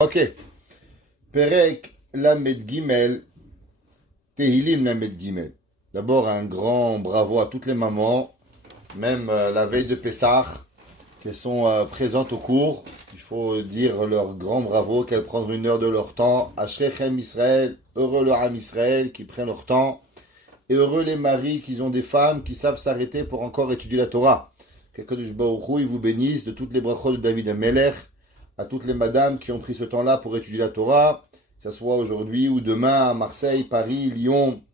Ok. Perek Lamed Gimel, Tehilim Lamed Gimel. D'abord, un grand bravo à toutes les mamans, même la veille de Pessah, qui sont présentes au cours. Il faut dire leur grand bravo, qu'elles prennent une heure de leur temps. Ashrechem Israël, heureux le Ham Israël, qui prennent leur temps. Et heureux les maris qui ont des femmes qui savent s'arrêter pour encore étudier la Torah. Que Kadosh Baruch Hu, il vous bénisse de toutes les brachot de David Amelech, à toutes les madames qui ont pris ce temps-là pour étudier la Torah, que ce soit aujourd'hui ou demain à Marseille, Paris, Lyon,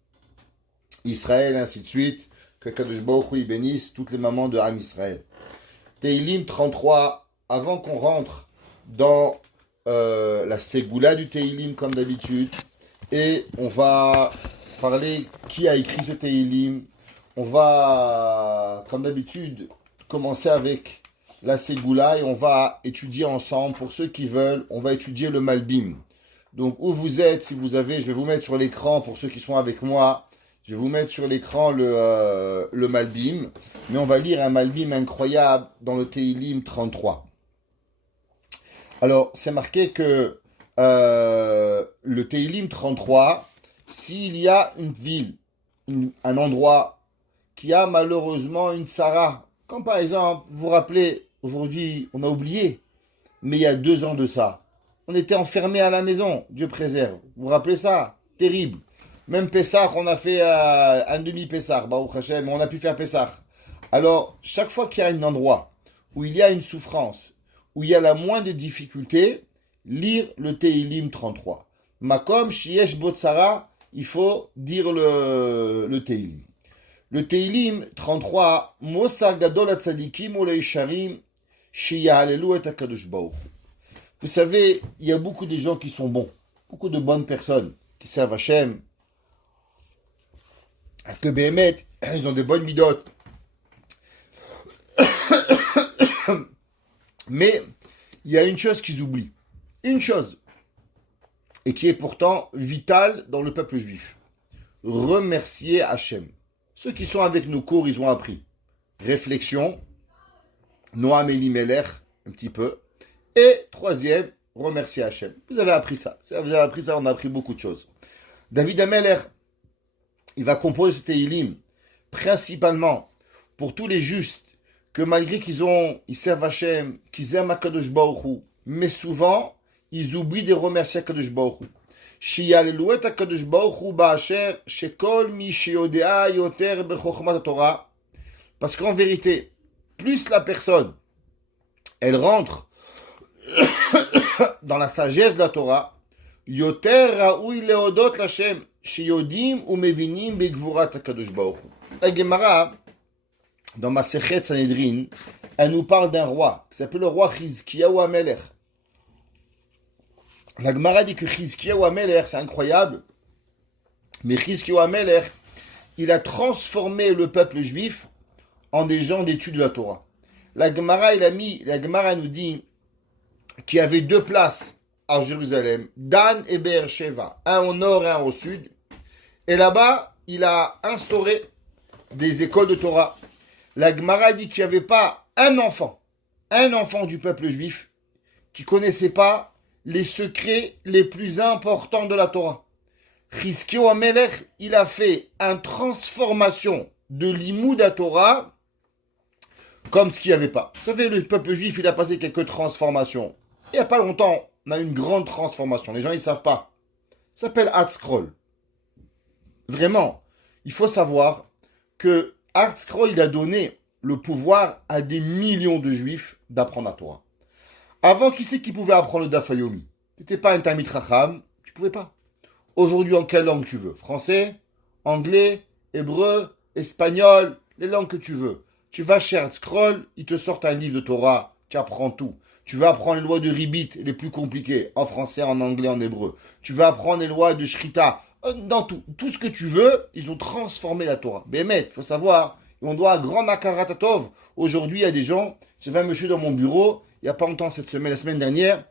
Israël, ainsi de suite. Que Kadosh Baruch Hu, il bénisse toutes les mamans de Ham Israël. Teilim 33, avant qu'on rentre dans la Ségoula du Teilim comme d'habitude, et on va parler qui a écrit ce Teilim. On va, comme d'habitude, commencer avec la Ségoula et on va étudier ensemble. Pour ceux qui veulent, on va étudier le Malbim. Donc, où vous êtes, si vous avez, je vais vous mettre sur l'écran, pour ceux qui sont avec moi, je vais vous mettre sur l'écran le Malbim. Mais on va lire un Malbim incroyable dans le Teilim 33. Alors, c'est marqué que le Teilim 33, s'il y a une ville, un endroit qui a malheureusement une Sarah, comme par exemple, vous vous rappelez, aujourd'hui, on a oublié, mais il y a 2 ans de ça, on était enfermés à la maison, Dieu préserve. Vous vous rappelez ça? Terrible. Même Pessah, on a fait un demi-Pessah, Baruch Hashem, on a pu faire Pessah. Alors, chaque fois qu'il y a un endroit où il y a une souffrance, où il y a la moindre difficulté, lire le Teilim 33. Makom, Shiesh Botsara, il faut dire le Teilim. Le Teilim 33, Mosa Gadol Atzadikim Olei Sharim, Shiyahalelu et Akadosh Baruch. Vous savez, il y a beaucoup de gens qui sont bons, beaucoup de bonnes personnes qui servent Hachem, que Béhémet, ils ont des bonnes midotes. Mais il y a une chose qu'ils oublient. Une chose. Et qui est pourtant vitale dans le peuple juif. Remercier Hachem. Ceux qui sont avec nos cours, ils ont appris. Réflexion. Noam Elimelech, un petit peu. Et troisième, remercier Hachem. Vous avez appris ça. Vous avez appris ça, on a appris beaucoup de choses. David Amelech, il va composer ce Teilim principalement pour tous les justes que malgré ils servent Hachem, qu'ils aiment Akadosh Baruch Hu, mais souvent, ils oublient de remercier Akadosh Baruch Hu. Sheyalelu et Akadosh Baruch Hu ba'asher shekol mi sheyodea yoter bechokmat Torah. Parce qu'en vérité, plus la personne, elle rentre dans la sagesse de la Torah, yoter raoui leodot l'Hachem sheyodim u mevinim begvurat Akadosh Baruch Hu. La Gemara, dans Masechet Sanhedrin, elle nous parle d'un roi qui s'appelle le roi Chizkiyahu Amelech. La Gemara dit que Chizkiyahu Amelech, c'est incroyable, mais Chizkiyahu Amelech, il a transformé le peuple juif en des gens d'études de la Torah. La Gemara nous dit qu'il y avait 2 places à Jérusalem, Dan et Beersheva, un au nord et un au sud. Et là-bas, il a instauré des écoles de Torah. La Gemara dit qu'il n'y avait pas un enfant du peuple juif qui ne connaissait pas les secrets les plus importants de la Torah. Chizkiyahu Amelech, il a fait une transformation de l'imoud à Torah comme ce qu'il n'y avait pas. Vous savez, le peuple juif, il a passé quelques transformations. Il n'y a pas longtemps, on a eu une grande transformation. Les gens, ils ne savent pas. Ça s'appelle Hard-Scroll. Vraiment, il faut savoir que Hard-Scroll, il a donné le pouvoir à des millions de juifs d'apprendre la Torah. Avant, qui c'est qui pouvait apprendre le Daf Yomi? Tu n'étais pas un Talmid Chacham, tu ne pouvais pas. Aujourd'hui, en quelle langue tu veux? Français, anglais, hébreu, espagnol, les langues que tu veux. Tu vas chez Hard-Scroll, ils te sortent un livre de Torah, tu apprends tout. Tu vas apprendre les lois de Ribit, les plus compliquées, en français, en anglais, en hébreu. Tu vas apprendre les lois de Shrita. Dans tout ce que tu veux, ils ont transformé la Torah. Bémet, il faut savoir, on doit un grand Nakaratatov. Aujourd'hui, il y a des gens, j'avais un monsieur dans mon bureau, il n'y a pas longtemps cette semaine, la semaine dernière,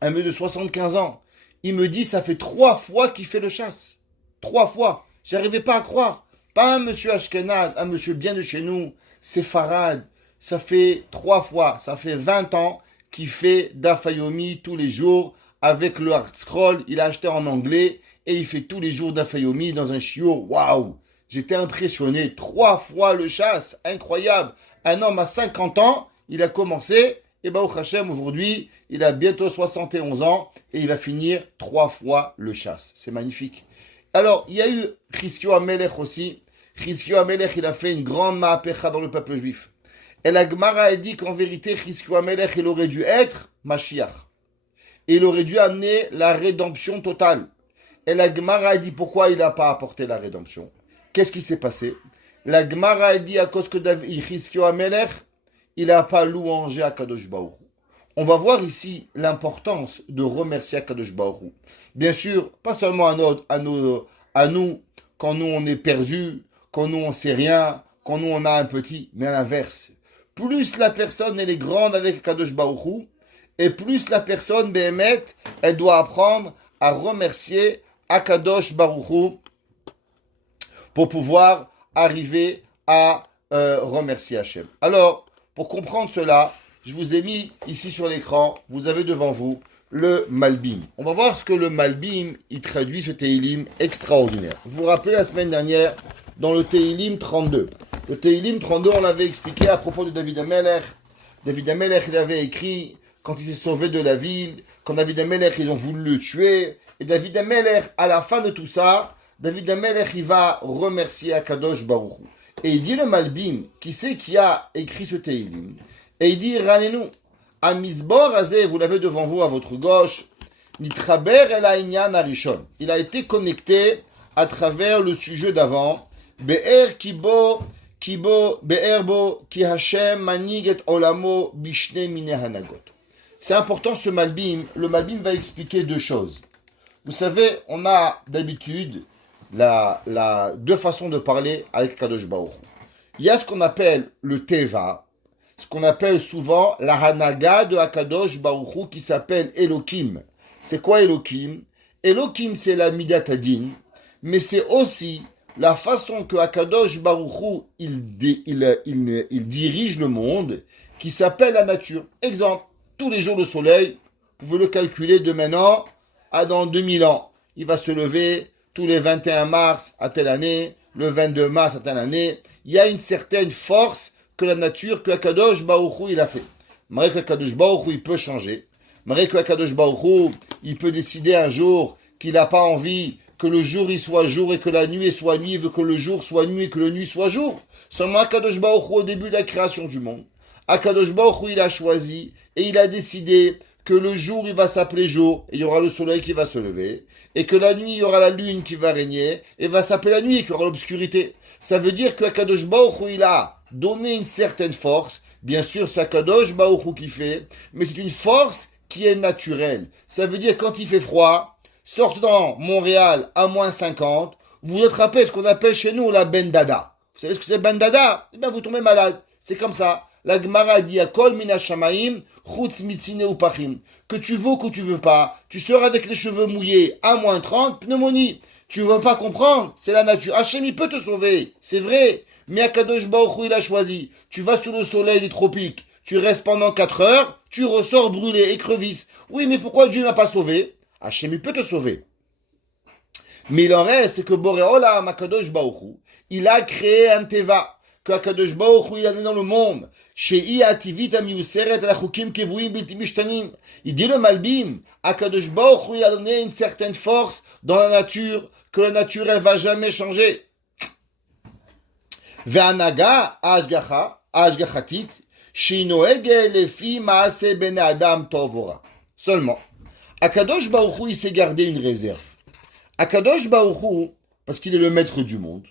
un monsieur de 75 ans. Il me dit, ça fait 3 fois qu'il fait le chasse. 3 fois. J'arrivais pas à croire. Pas un monsieur Ashkenaz, un monsieur bien de chez nous, Séfarade. Ça fait 3 fois, ça fait 20 ans qui fait Dafayomi tous les jours avec le Hard Scroll. Il a acheté en anglais et il fait tous les jours Dafayomi dans un shiur. Waouh! J'étais impressionné. 3 fois le chasse. Incroyable. Un homme à 50 ans, il a commencé. Et Baruch Hashem, aujourd'hui, il a bientôt 71 ans et il va finir 3 fois le chasse. C'est magnifique. Alors, il y a eu Chizkiyahu Amelech aussi. Chizkiyahu Amelech, il a fait une grande ma'apecha dans le peuple juif. Et la Gemara a dit qu'en vérité, Chizkiyahu Amelech, il aurait dû être Mashiach. Et il aurait dû amener la rédemption totale. Et la Gemara a dit pourquoi il n'a pas apporté la rédemption. Qu'est-ce qui s'est passé? La Gemara a dit à cause que Chizkiyahu Amelech, il n'a pas louangé Akadosh Baruch Hu. On va voir ici l'importance de remercier Akadosh Baruch Hu. Bien sûr, pas seulement à nous, quand nous on est perdu, quand nous on sait rien, quand nous on a un petit, mais à l'inverse. Plus la personne elle est grande avec Akadosh Baruch Hu, et plus la personne, Behemet, elle doit apprendre à remercier Akadosh Baruch Hu pour pouvoir arriver à remercier Hachem. Alors, pour comprendre cela, je vous ai mis ici sur l'écran, vous avez devant vous le Malbim. On va voir ce que le Malbim, il traduit ce Tehillim extraordinaire. Vous vous rappelez la semaine dernière, dans le Tehillim 32. Le Tehillim 32, on l'avait expliqué à propos de David Amelech. David Amelech, il avait écrit, quand il s'est sauvé de la ville, quand David Amelech, ils ont voulu le tuer. Et David Amelech, à la fin de tout ça, David Amelech, il va remercier Akadosh Baruch Hu. Et il dit le Malbim, qui c'est qui a écrit ce Tehillim? Et il dit, Ranenu, Amizbor Azeh, vous l'avez devant vous à votre gauche, Nitraber El Aïnyan Arishon. Il a été connecté à travers le sujet d'avant, Be'er Kibo, Be'er Bo, Ki Hashem Manig et Olamo Bishne Mine Hanagot. C'est important ce Malbim. Le Malbim va expliquer 2 choses. Vous savez, on a d'habitude deux façons de parler avec Kadosh Baruch Hu. Il y a ce qu'on appelle le Teva, ce qu'on appelle souvent la Hanaga de Akadosh Baruch Hu qui s'appelle Elohim. C'est quoi Elohim? Elohim, c'est la Midat Hadin, mais c'est aussi la façon que Akadosh Baruch Hu il dirige le monde qui s'appelle la nature. Exemple, tous les jours le soleil, vous pouvez le calculer de maintenant à dans 2000 ans. Il va se lever tous les 21 mars à telle année, le 22 mars à telle année. Il y a une certaine force que la nature, que Akadosh Baruch Hu, il a fait. Malgré que Akadosh Baruch Hu, il peut changer. Malgré que Akadosh Baruch Hu, il peut décider un jour qu'il n'a pas envie que le jour il soit jour et que la nuit soit nuit, il veut que le jour soit nuit et que la nuit soit jour. Seulement Akadosh Baruch Hu, au début de la création du monde, Akadosh Baruch Hu, il a choisi et il a décidé que le jour, il va s'appeler jour, et il y aura le soleil qui va se lever, et que la nuit, il y aura la lune qui va régner, et va s'appeler la nuit, et qu'il y aura l'obscurité. Ça veut dire que Akadosh Baruch Hu, il a donné une certaine force. Bien sûr, c'est Akadosh Baruch Hu qui fait, mais c'est une force qui est naturelle. Ça veut dire quand il fait froid, sortez dans Montréal à moins 50, vous attrapez ce qu'on appelle chez nous la bendada. Vous savez ce que c'est bendada? Eh bien, vous tombez malade. C'est comme ça. La Gemara dit à Kol mina shamaim, chutz mitzine ou pachim. Que tu veux ou que tu veux pas, tu sors avec les cheveux mouillés à moins 30, pneumonie. Tu veux pas comprendre, c'est la nature. Hachem, il peut te sauver, c'est vrai. Mais Akadosh Baruch Hu, il a choisi. Tu vas sous le soleil des tropiques, tu restes pendant 4 heures, tu ressors brûlé, écrevisse. Oui, mais pourquoi Dieu m'a pas sauvé? Hachem, il peut te sauver. Mais il en reste, c'est que Boréola, Akadosh Baruch Hu, il a créé un teva. Que Akadosh Baruch Hu, il a donné dans le monde. Il dit le Malbim, Akadosh Baruch Hu, il a donné une certaine force dans la nature, que la nature, elle va jamais changer. Ve'anaga ashgachatit, shinoege lefi maase ben adam tovora. Seulement, Akadosh Baruch Hu, il s'est gardé une réserve. Akadosh Baruch Hu, parce qu'il est le maître du monde,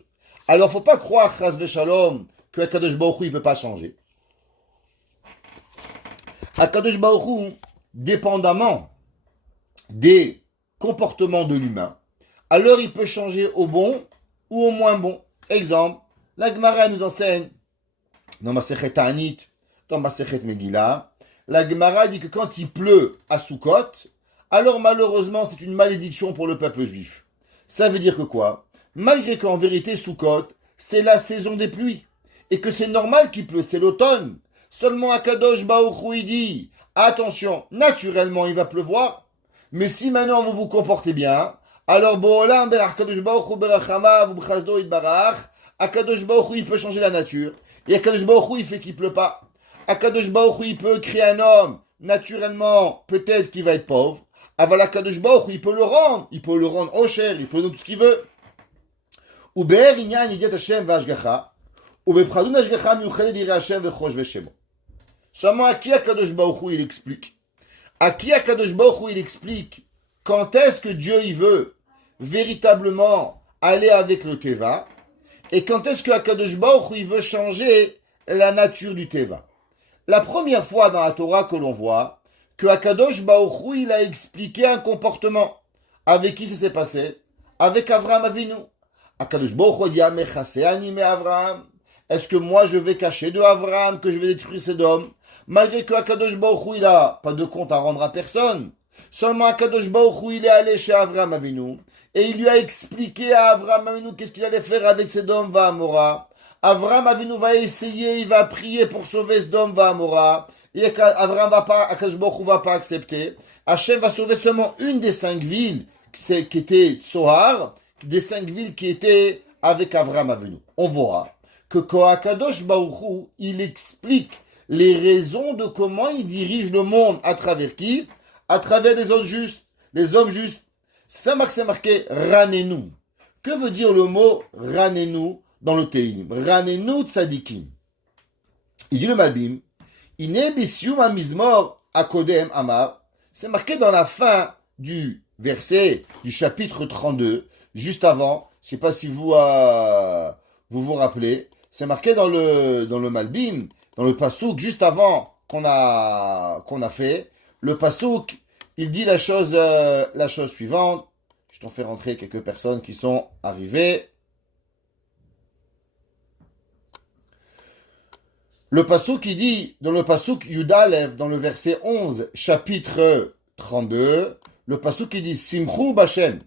alors, faut pas croire, Chas v'Shalom, que Akadosh Baruch Hu, il peut pas changer. Akadosh Baruch Hu, dépendamment des comportements de l'humain, alors il peut changer au bon ou au moins bon. Exemple, la Gemara nous enseigne, dans Masechet Ta'anit, dans Masechet Megillah, la Gemara dit que quand il pleut à Sukkot, alors malheureusement, c'est une malédiction pour le peuple juif. Ça veut dire que quoi? Malgré qu'en vérité, Sukkot, c'est la saison des pluies. Et que c'est normal qu'il pleut, c'est l'automne. Seulement Akadosh Baruch Hu dit, attention, naturellement il va pleuvoir, mais si maintenant vous vous comportez bien, alors Bo'olam berach Kadosh Baruch Hu berachamav u'b'chasdo yitbarach, Akadosh Baruch Hu il peut changer la nature, et Akadosh Baruch Hu il fait qu'il pleut pas. Akadosh Baruch Hu il peut créer un homme, naturellement peut-être qu'il va être pauvre, Aval Akadosh Baruch Hu il peut le rendre osher, il peut donner tout ce qu'il veut. Ube'er inyan yidiat Hashem v'ashgacha, ube'pradun ashgacha miuchadet yireh Hashem v'chosh v'shemo. Seulement à qui Akadosh Baruch Hu il explique? À qui Akadosh Baruch Hu il explique quand est-ce que Dieu il veut véritablement aller avec le Teva et quand est-ce que Akadosh Baruch Hu il veut changer la nature du Teva. La première fois dans la Torah que l'on voit que Akadosh Baruch Hu il a expliqué un comportement. Avec qui ça s'est passé? Avec Avraham Avinu. Akadosh Baruch Hu dit Amechaseh ani me Avraham. Est-ce que moi je vais cacher de Avraham que je vais détruire Sodome? Malgré que Akadosh Baruch Hu il a pas de compte à rendre à personne. Seulement Akadosh Baruch Hu il est allé chez Avraham Avinu et il lui a expliqué à Avraham Avinu qu'est-ce qu'il allait faire avec Sodome va Amora. Avraham Avinu va essayer, il va prier pour sauver Sodome va Amora. Et Akadosh Baruch Hu va pas accepter. Hachem va sauver seulement une des 5 villes qui était Tsohar, des 5 villes qui étaient avec Avraham Avinu. On voit que quand Akadosh Baruch Hu il explique les raisons de comment il dirige le monde à travers qui? À travers les hommes justes. Les hommes justes. C'est ça que c'est marqué Ranenu. Que veut dire le mot Ranenu dans le Tehillim? Ranenu tzadikim. Il dit le Malbim. Ine bisium amizmor akodem amar. C'est marqué dans la fin du verset du chapitre 32, juste avant. Je ne sais pas si vous vous rappelez. C'est marqué dans le Malbim. Dans le pasouk, juste avant qu'on a fait, le pasouk, il dit la chose suivante. Je t'en fais rentrer quelques personnes qui sont arrivées. Le pasouk, il dit, dans le pasouk Yudalev, dans le verset 11, chapitre 32, le pasouk, il dit, Simchou B'Hashem,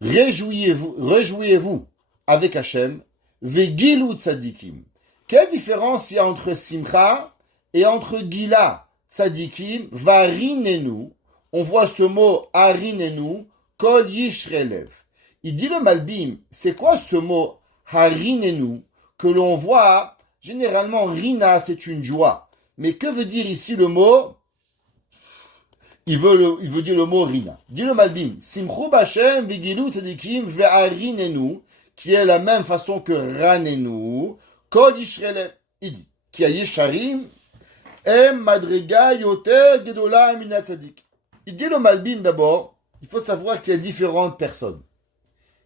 réjouillez-vous avec Hachem, Vegilu Tzadikim. Quelle différence il y a entre Simcha et entre Gila, Tzadikim, Varinenu? On voit ce mot Harinenu, Kol Yishrelev. Il dit le Malbim, c'est quoi ce mot Harinenu que l'on voit généralement Rina, c'est une joie. Mais que veut dire ici le mot? Il veut dire le mot Rina. Dit le Malbim, Simchou B'Hashem Vegilu Tzadikim Ve'arinenu, qui est la même façon que Ranenu. Kol Yishrelev, il dit, qui a Yesharim, Em Madrega Yoter Gedola Mina Tzadik. Il dit le Malbim d'abord, il faut savoir qu'il y a différentes personnes.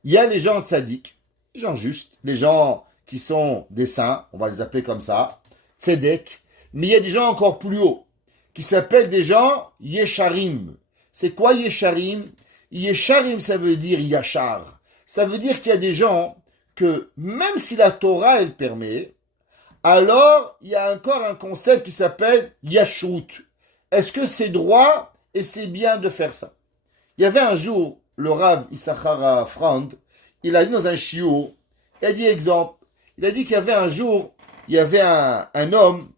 Il y a les gens tzaddik, les gens justes, les gens qui sont des saints, on va les appeler comme ça, tzedek, mais il y a des gens encore plus hauts, qui s'appellent des gens Yesharim. C'est quoi Yesharim? Yesharim, ça veut dire Yachar. Ça veut dire qu'il y a des gens que même si la Torah elle permet, alors il y a encore un concept qui s'appelle Yashrut. Est-ce que c'est droit et c'est bien de faire ça? Il y avait un jour, le Rav Issachar Frand, il a dit dans un shiur, il a dit exemple, il a dit qu'il y avait un jour, il y avait un homme,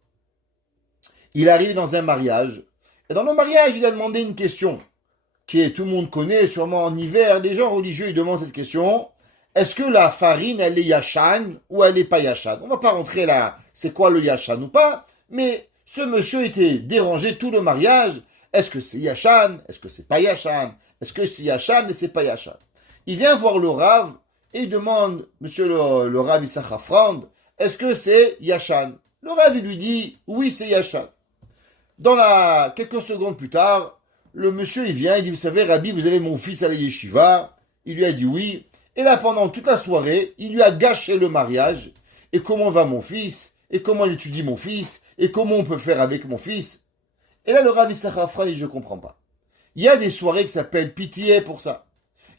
il arrive dans un mariage, et dans le mariage, il a demandé une question, tout le monde connaît, sûrement en hiver, les gens religieux, ils demandent cette question. Est-ce que la farine, elle est yashan ou elle n'est pas yashan? On ne va pas rentrer là, c'est quoi le yashan ou pas, mais ce monsieur était dérangé tout le mariage. Est-ce que c'est yashan? Est-ce que c'est pas yashan? Est-ce que c'est yashan et c'est pas yashan? Il vient voir le Rav et il demande, monsieur le Rav Issachar Frand, est-ce que c'est yashan? Le Rav, il lui dit, oui, c'est yashan. Quelques secondes plus tard, le monsieur, il vient, il dit, vous savez, Rabbi, vous avez mon fils à la yeshiva? Il lui a dit oui. Et là, pendant toute la soirée, il lui a gâché le mariage. Et comment va mon fils? Et comment il étudie mon fils? Et comment on peut faire avec mon fils? Et là, le Rav Issachar Frand dit, je ne comprends pas. Il y a des soirées qui s'appellent pitié pour ça.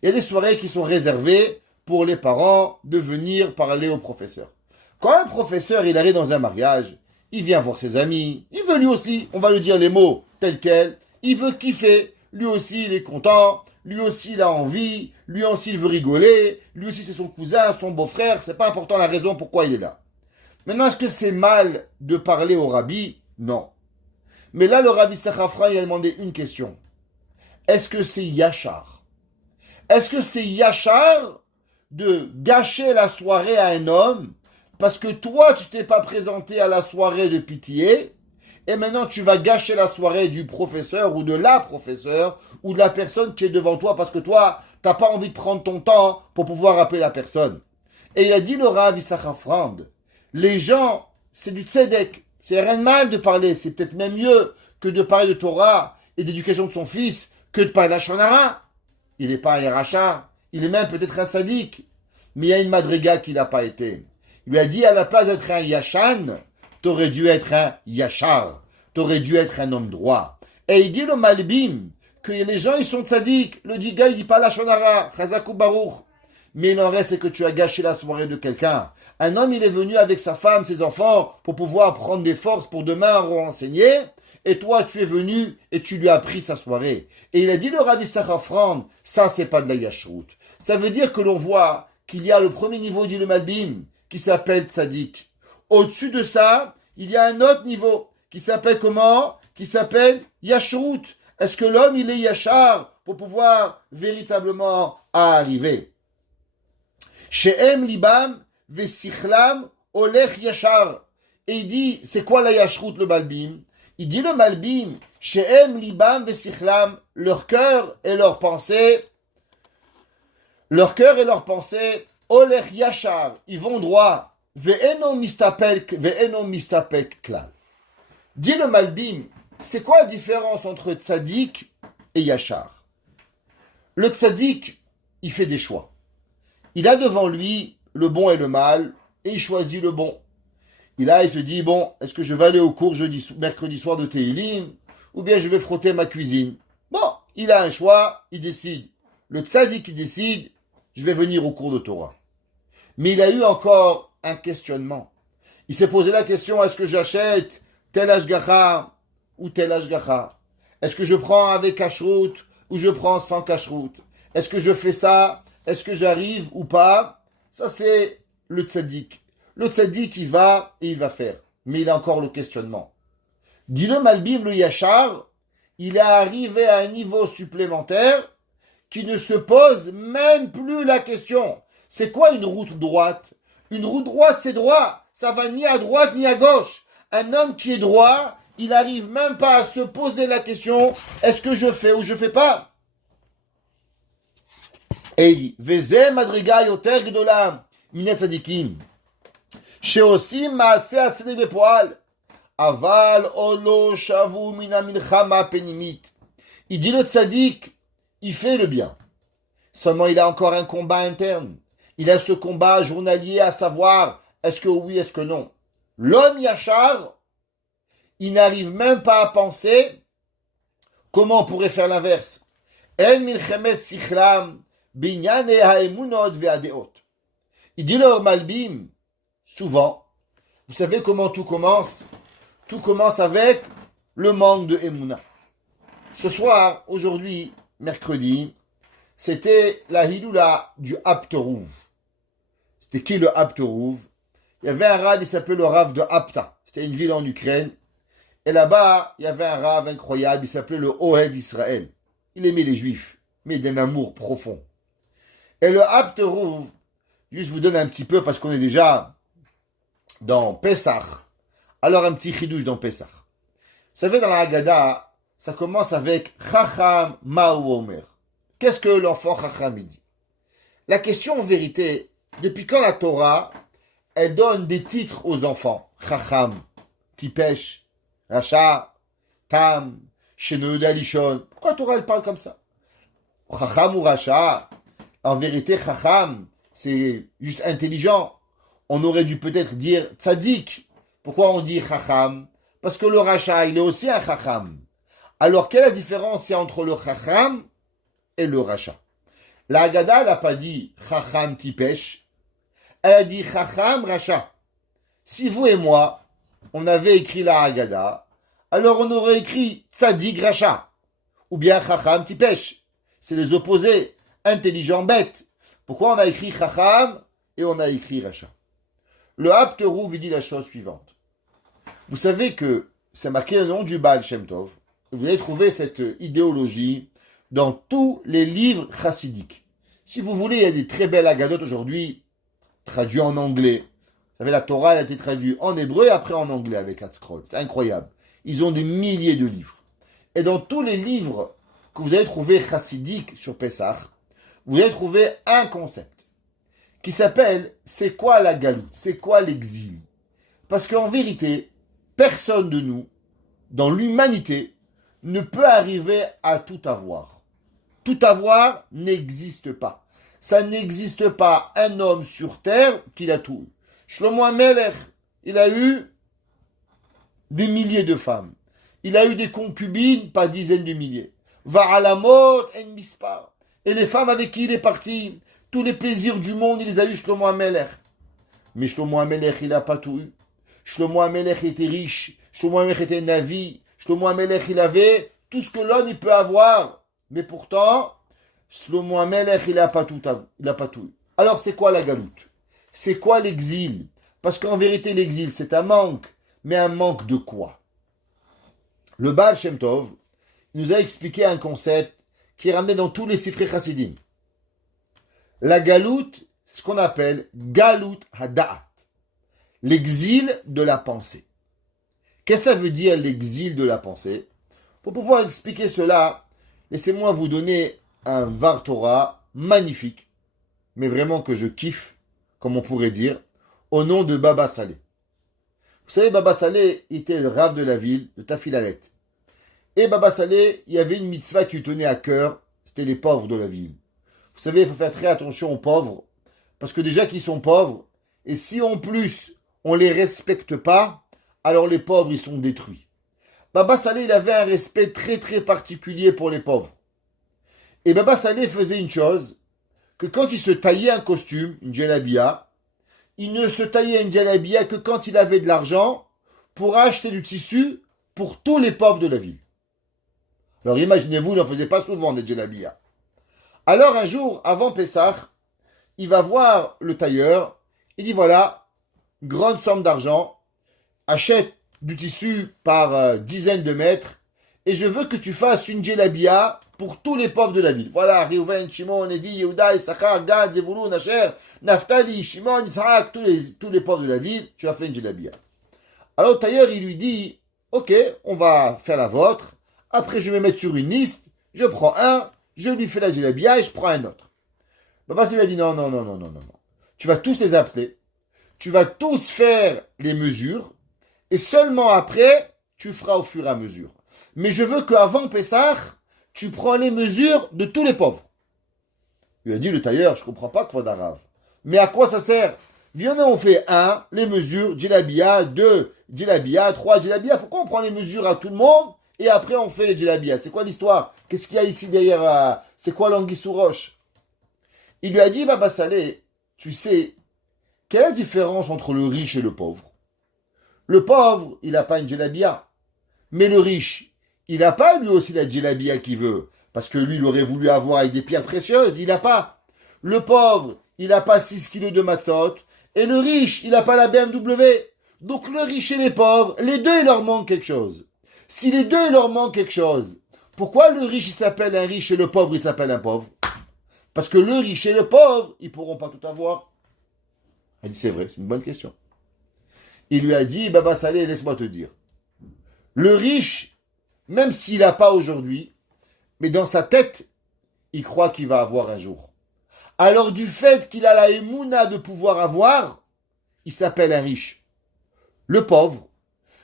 Il y a des soirées qui sont réservées pour les parents de venir parler au professeur. Quand un professeur, il arrive dans un mariage, il vient voir ses amis, il veut lui aussi, on va lui dire les mots tels quels, il veut kiffer, lui aussi il est content, lui aussi il a envie, lui aussi il veut rigoler, lui aussi c'est son cousin, son beau-frère, c'est pas important la raison pourquoi il est là. Maintenant, est-ce que c'est mal de parler au rabbi? Non. Mais là, le Rabbi Sachafra, il a demandé une question. Est-ce que c'est Yachar? Est-ce que c'est Yachar de gâcher la soirée à un homme parce que toi, tu t'es pas présenté à la soirée de pitié et maintenant tu vas gâcher la soirée du professeur ou de la professeure ou de la personne qui est devant toi parce que toi, t'as pas envie de prendre ton temps pour pouvoir appeler la personne. Et il a dit le Rav Issachar, les gens, c'est du tzedek, c'est rien de mal de parler, c'est peut-être même mieux que de parler de Torah et d'éducation de son fils que de parler de la Shonara. Il n'est pas un Racha, il est même peut-être un tzaddik, mais il y a une madriga qui n'a pas été. Il lui a dit, à la place d'être un Yachan, t'aurais dû être un Yachar, t'aurais dû être un homme droit. Et il dit le Malbim, que les gens ils sont tzaddik, le dit gars il dit pas la Shonara, Chazakou Baruch. Mais il en reste, c'est que tu as gâché la soirée de quelqu'un. Un homme, il est venu avec sa femme, ses enfants, pour pouvoir prendre des forces pour demain renseigner. Et toi, tu es venu et tu lui as pris sa soirée. Et il a dit le Rav Issachar, ça, c'est pas de la yashrut. Ça veut dire que l'on voit qu'il y a le premier niveau du Malbim, qui s'appelle tzaddik. Au-dessus de ça, il y a un autre niveau, qui s'appelle comment? Qui s'appelle yashrut. Est-ce que l'homme, il est yachar pour pouvoir véritablement arriver? She'em libam vesichlam olech yachar. Et il dit, c'est quoi la yashrut, le Malbim? Il dit le Malbim, She'em libam vesichlam, leur cœur et leur pensée, olech yachar, ils vont droit, ve'eno mistapek klal. Dit le Malbim, c'est quoi la différence entre tzaddik et yachar? Le tzaddik, il fait des choix. Il a devant lui le bon et le mal, et il choisit le bon. Il se dit, bon, est-ce que je vais aller au cours mercredi soir de Tehilim, ou bien je vais frotter ma cuisine? Bon, il a un choix, il décide. Le tzaddik, il décide, je vais venir au cours de Torah. Mais il a eu encore un questionnement. Il s'est posé la question, est-ce que j'achète tel ashgacha ou tel ashgacha? Est-ce que je prends avec kashrut ou je prends sans kashrut? Est-ce que je fais ça? Est-ce que j'arrive ou pas? Ça, c'est le tzaddik. Le tzaddik, il va et il va faire. Mais il a encore le questionnement. Dit le Malbim, le Yachar, il est arrivé à un niveau supplémentaire qui ne se pose même plus la question. C'est quoi une route droite? Une route droite, c'est droit. Ça va ni à droite ni à gauche. Un homme qui est droit, il n'arrive même pas à se poser la question, est-ce que je fais ou je fais pas? Et veze madriga yoter gdola minet tzadikim sheosim ma'aseh hatzedek bepoal aval olo shavu mina milchama penimit. Il dit le tzaddik, il fait le bien. Seulement il a encore un combat interne. Il a ce combat journalier à savoir est-ce que oui, est-ce que non. L'homme yachar, il n'arrive même pas à penser comment on pourrait faire l'inverse. En milchemet sichlam binyan haemunot ve'adeot. Il dit le Malbim, souvent, vous savez comment tout commence? Tout commence avec le manque de Emouna. Ce soir, aujourd'hui, mercredi, c'était la Hiloula du Apterouv. C'était qui le Apterouv? Il y avait un rave, il s'appelait le rave de Apta. C'était une ville en Ukraine. Et là-bas, il y avait un rave incroyable, il s'appelait le Ohev Israël. Il aimait les Juifs, mais d'un amour profond. Et le Apterouv, juste vous donne un petit peu, parce qu'on est déjà dans Pessah. Alors un petit chidouche dans Pessah. Vous savez, dans la Haggadah, ça commence avec Chacham Ma'u Omer. Qu'est-ce que l'enfant Chacham dit? La question en vérité, depuis quand la Torah, elle donne des titres aux enfants? Chacham, Tipesh, Racha, Tam, Shenouda Lishon. Pourquoi la Torah elle parle comme ça? Chacham ou Racha, en vérité, Chacham, c'est juste intelligent. On aurait dû peut-être dire Tzadik. Pourquoi on dit Chacham? Parce que le Racha, il est aussi un Chacham. Alors, quelle est la différence entre le Chacham et le Racha? La Haggadah n'a pas dit Chacham Tipesh. Elle a dit Chacham Racha. Si vous et moi, on avait écrit la Haggadah, alors on aurait écrit Tzadik Racha. Ou bien Chacham Tipesh. C'est les opposés. Intelligent, bête. Pourquoi on a écrit Chacham et on a écrit Racha? Le Apterouv dit la chose suivante. Vous savez que c'est marqué le nom du Baal Shem Tov. Vous allez trouver cette idéologie dans tous les livres chassidiques. Si vous voulez, il y a des très belles agadotes aujourd'hui, traduites en anglais. Vous savez, la Torah, elle a été traduite en hébreu et après en anglais avec Hatzkrol. C'est incroyable. Ils ont des milliers de livres. Et dans tous les livres que vous allez trouver chassidiques sur Pessah, vous allez trouver un concept qui s'appelle « C'est quoi la galoute ? C'est quoi l'exil ?» Parce qu'en vérité, personne de nous, dans l'humanité, ne peut arriver à tout avoir. Tout avoir n'existe pas. Ça n'existe pas un homme sur terre qui a tout eu. Shlomo HaMelech, il a eu des milliers de femmes. Il a eu des concubines, pas dizaines de milliers. Va'alamot en mispar. Et les femmes avec qui il est parti, tous les plaisirs du monde, il les a eu Shlomo HaMelech. Mais Shlomo HaMelech, il n'a pas tout eu. Shlomo HaMelech était riche. Shlomo HaMelech était Navi. Shlomo HaMelech, il avait tout ce que l'homme il peut avoir. Mais pourtant, Shlomo HaMelech, il n'a pas tout eu. Alors, c'est quoi la galoute? C'est quoi l'exil? Parce qu'en vérité, l'exil, c'est un manque. Mais un manque de quoi? Le Baal Shem Tov nous a expliqué un concept qui est ramené dans tous les sifrei chassidim. La galoute, c'est ce qu'on appelle galout hada'at, l'exil de la pensée. Qu'est-ce que ça veut dire l'exil de la pensée? Pour pouvoir expliquer cela, laissez-moi vous donner un Var Torah magnifique, mais vraiment que je kiffe, comme on pourrait dire, au nom de Baba Saleh. Vous savez, Baba Saleh était le rave de la ville, de Tafilalet. Et Baba Saleh, il y avait une mitzvah qui lui tenait à cœur, c'était les pauvres de la ville. Vous savez, il faut faire très attention aux pauvres, parce que déjà qu'ils sont pauvres, et si en plus on les respecte pas, alors les pauvres, ils sont détruits. Baba Saleh, il avait un respect très très particulier pour les pauvres. Et Baba Saleh faisait une chose, que quand il se taillait un costume, une djellabia, il ne se taillait une djellabia que quand il avait de l'argent pour acheter du tissu pour tous les pauvres de la ville. Alors imaginez-vous, il n'en faisait pas souvent des djellabia. Alors un jour, avant Pessah, il va voir le tailleur, il dit voilà, grande somme d'argent, achète du tissu par dizaines de mètres, et je veux que tu fasses une djellabia pour tous les pauvres de la ville. Voilà, Reuven, Shimon, Levi, Yehuda, Issachar, Gad, Zevulun, Asher, Naphtali, Shimon, Yitzhak, tous les pauvres de la ville, tu as fait une djellabia. Alors le tailleur, il lui dit, ok, on va faire la vôtre, après je vais me mettre sur une liste, je prends un, je lui fais la djellabia et je prends un autre. Baba lui a dit non. Tu vas tous les appeler, tu vas tous faire les mesures, et seulement après, tu feras au fur et à mesure. Mais je veux qu'avant Pessah, tu prends les mesures de tous les pauvres. Il a dit le tailleur, je ne comprends pas quoi d'arabe. Mais à quoi ça sert? Viens, on fait 1, les mesures, djellabia, 2, djellabia, 3, djellabia. Pourquoi on prend les mesures à tout le monde et après on fait les djellabia? C'est quoi l'histoire? Qu'est-ce qu'il y a ici derrière? C'est quoi l'anguille sous roche? Il lui a dit, Baba Saleh, tu sais, quelle est la différence entre le riche et le pauvre? Le pauvre, il n'a pas une djellabia. Mais le riche, il n'a pas lui aussi la djellabia qu'il veut. Parce que lui, il aurait voulu avoir avec des pierres précieuses. Il n'a pas. Le pauvre, il n'a pas 6 kilos de matzot. Et le riche, il n'a pas la BMW. Donc le riche et les pauvres, les deux, il leur manque quelque chose. Si les deux, il leur manque quelque chose, pourquoi le riche, il s'appelle un riche et le pauvre, il s'appelle un pauvre? Parce que le riche et le pauvre, ils ne pourront pas tout avoir. Elle dit, c'est vrai, c'est une bonne question. Il lui a dit, Baba Saleh, laisse-moi te dire. Le riche, même s'il n'a pas aujourd'hui, mais dans sa tête, il croit qu'il va avoir un jour. Alors du fait qu'il a la émouna de pouvoir avoir, il s'appelle un riche. Le pauvre,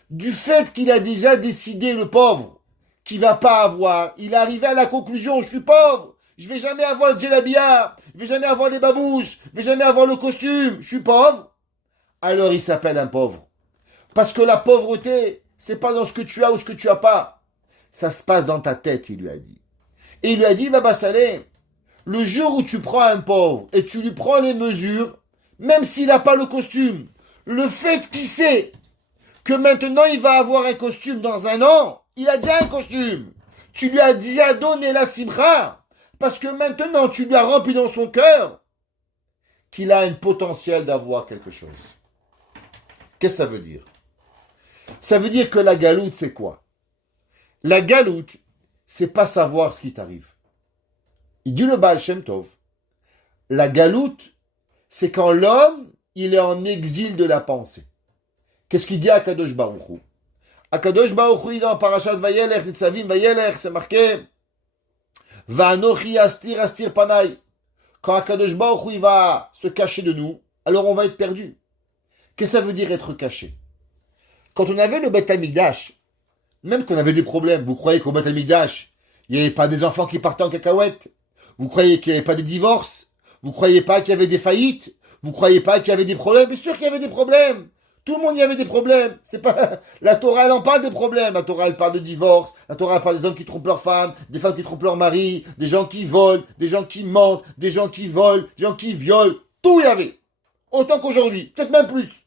du fait qu'il a déjà décidé, le pauvre, qu'il ne va pas avoir, il est arrivé à la conclusion, je suis pauvre, je ne vais jamais avoir le djellabia, je ne vais jamais avoir les babouches, je ne vais jamais avoir le costume, je suis pauvre. Alors il s'appelle un pauvre. Parce que la pauvreté, c'est pas dans ce que tu as ou ce que tu as pas. Ça se passe dans ta tête, il lui a dit. Et il lui a dit, Baba Saleh, le jour où tu prends un pauvre et tu lui prends les mesures, même s'il n'a pas le costume, le fait qu'il sait que maintenant il va avoir un costume dans un an, il a déjà un costume. Tu lui as déjà donné la simcha, parce que maintenant tu lui as rempli dans son cœur qu'il a un potentiel d'avoir quelque chose. Qu'est-ce que ça veut dire? Ça veut dire que la galoute, c'est quoi? La galoute, c'est pas savoir ce qui t'arrive. Il dit le Baal Shem Tov. La galoute, c'est quand l'homme, il est en exil de la pensée. Qu'est-ce qu'il dit à Kadosh Baruch Hu? Akadosh Baruch Hu, dans Parashat Vayelech, Nitzavim Vayelech, c'est marqué Va'anochi astir astir panai. Quand Akadosh Baruch Hu, il va se cacher de nous, alors on va être perdu. Qu'est-ce que ça veut dire être caché? Quand on avait le Beth Amikdash, même qu'on avait des problèmes, vous croyez qu'au Beth Amikdash, il n'y avait pas des enfants qui partaient en cacahuète? Vous croyez qu'il n'y avait pas des divorces? Vous croyez pas qu'il y avait des faillites? Vous croyez pas qu'il y avait des problèmes? Bien sûr qu'il y avait des problèmes. Tout le monde y avait des problèmes. C'est pas la Torah, elle en parle des problèmes. La Torah, elle parle de divorce. La Torah, elle parle des hommes qui trompent leurs femmes, des femmes qui trompent leur mari, des gens qui volent, des gens qui mentent, des gens qui volent, des gens qui violent. Tout y avait. Autant qu'aujourd'hui. Peut-être même plus.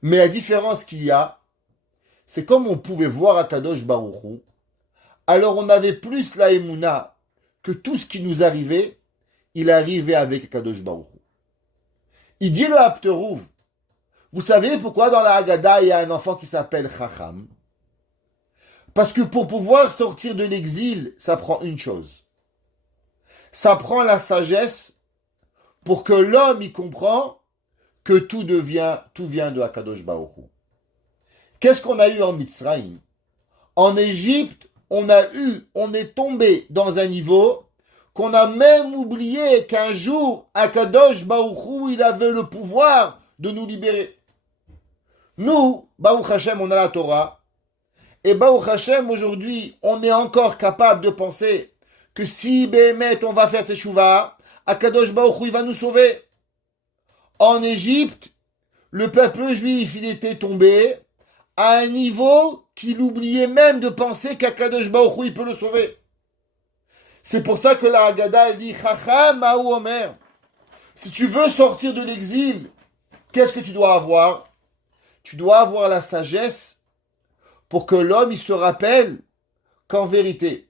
Mais la différence qu'il y a, c'est comme on pouvait voir Akadosh Baruch Hu, alors on avait plus la Emouna que tout ce qui nous arrivait, il arrivait avec Akadosh Baruch Hu. Il dit le Hapterouv. Vous savez pourquoi dans la Haggadah, il y a un enfant qui s'appelle Chacham? Parce que pour pouvoir sortir de l'exil, ça prend une chose. Ça prend la sagesse pour que l'homme y comprend que tout vient de Hakadosh Baruch Hu. Qu'est-ce qu'on a eu en Mitzrayim? En Égypte, on est tombé dans un niveau qu'on a même oublié qu'un jour, Hakadosh Baruch Hu, il avait le pouvoir de nous libérer. Nous, Baruch Hashem, on a la Torah. Et Baruch Hashem, aujourd'hui, on est encore capable de penser que si, Béhémet, on va faire Teshuvah, Akadosh Baruch Hu, il va nous sauver. En Égypte, le peuple juif, il était tombé à un niveau qu'il oubliait même de penser qu'Akadosh Baruch Hu, il peut le sauver. C'est pour ça que la Haggadah, elle dit, Chacham Ma'u Omer. Si tu veux sortir de l'exil, qu'est-ce que tu dois avoir? Tu dois avoir la sagesse pour que l'homme il se rappelle qu'en vérité,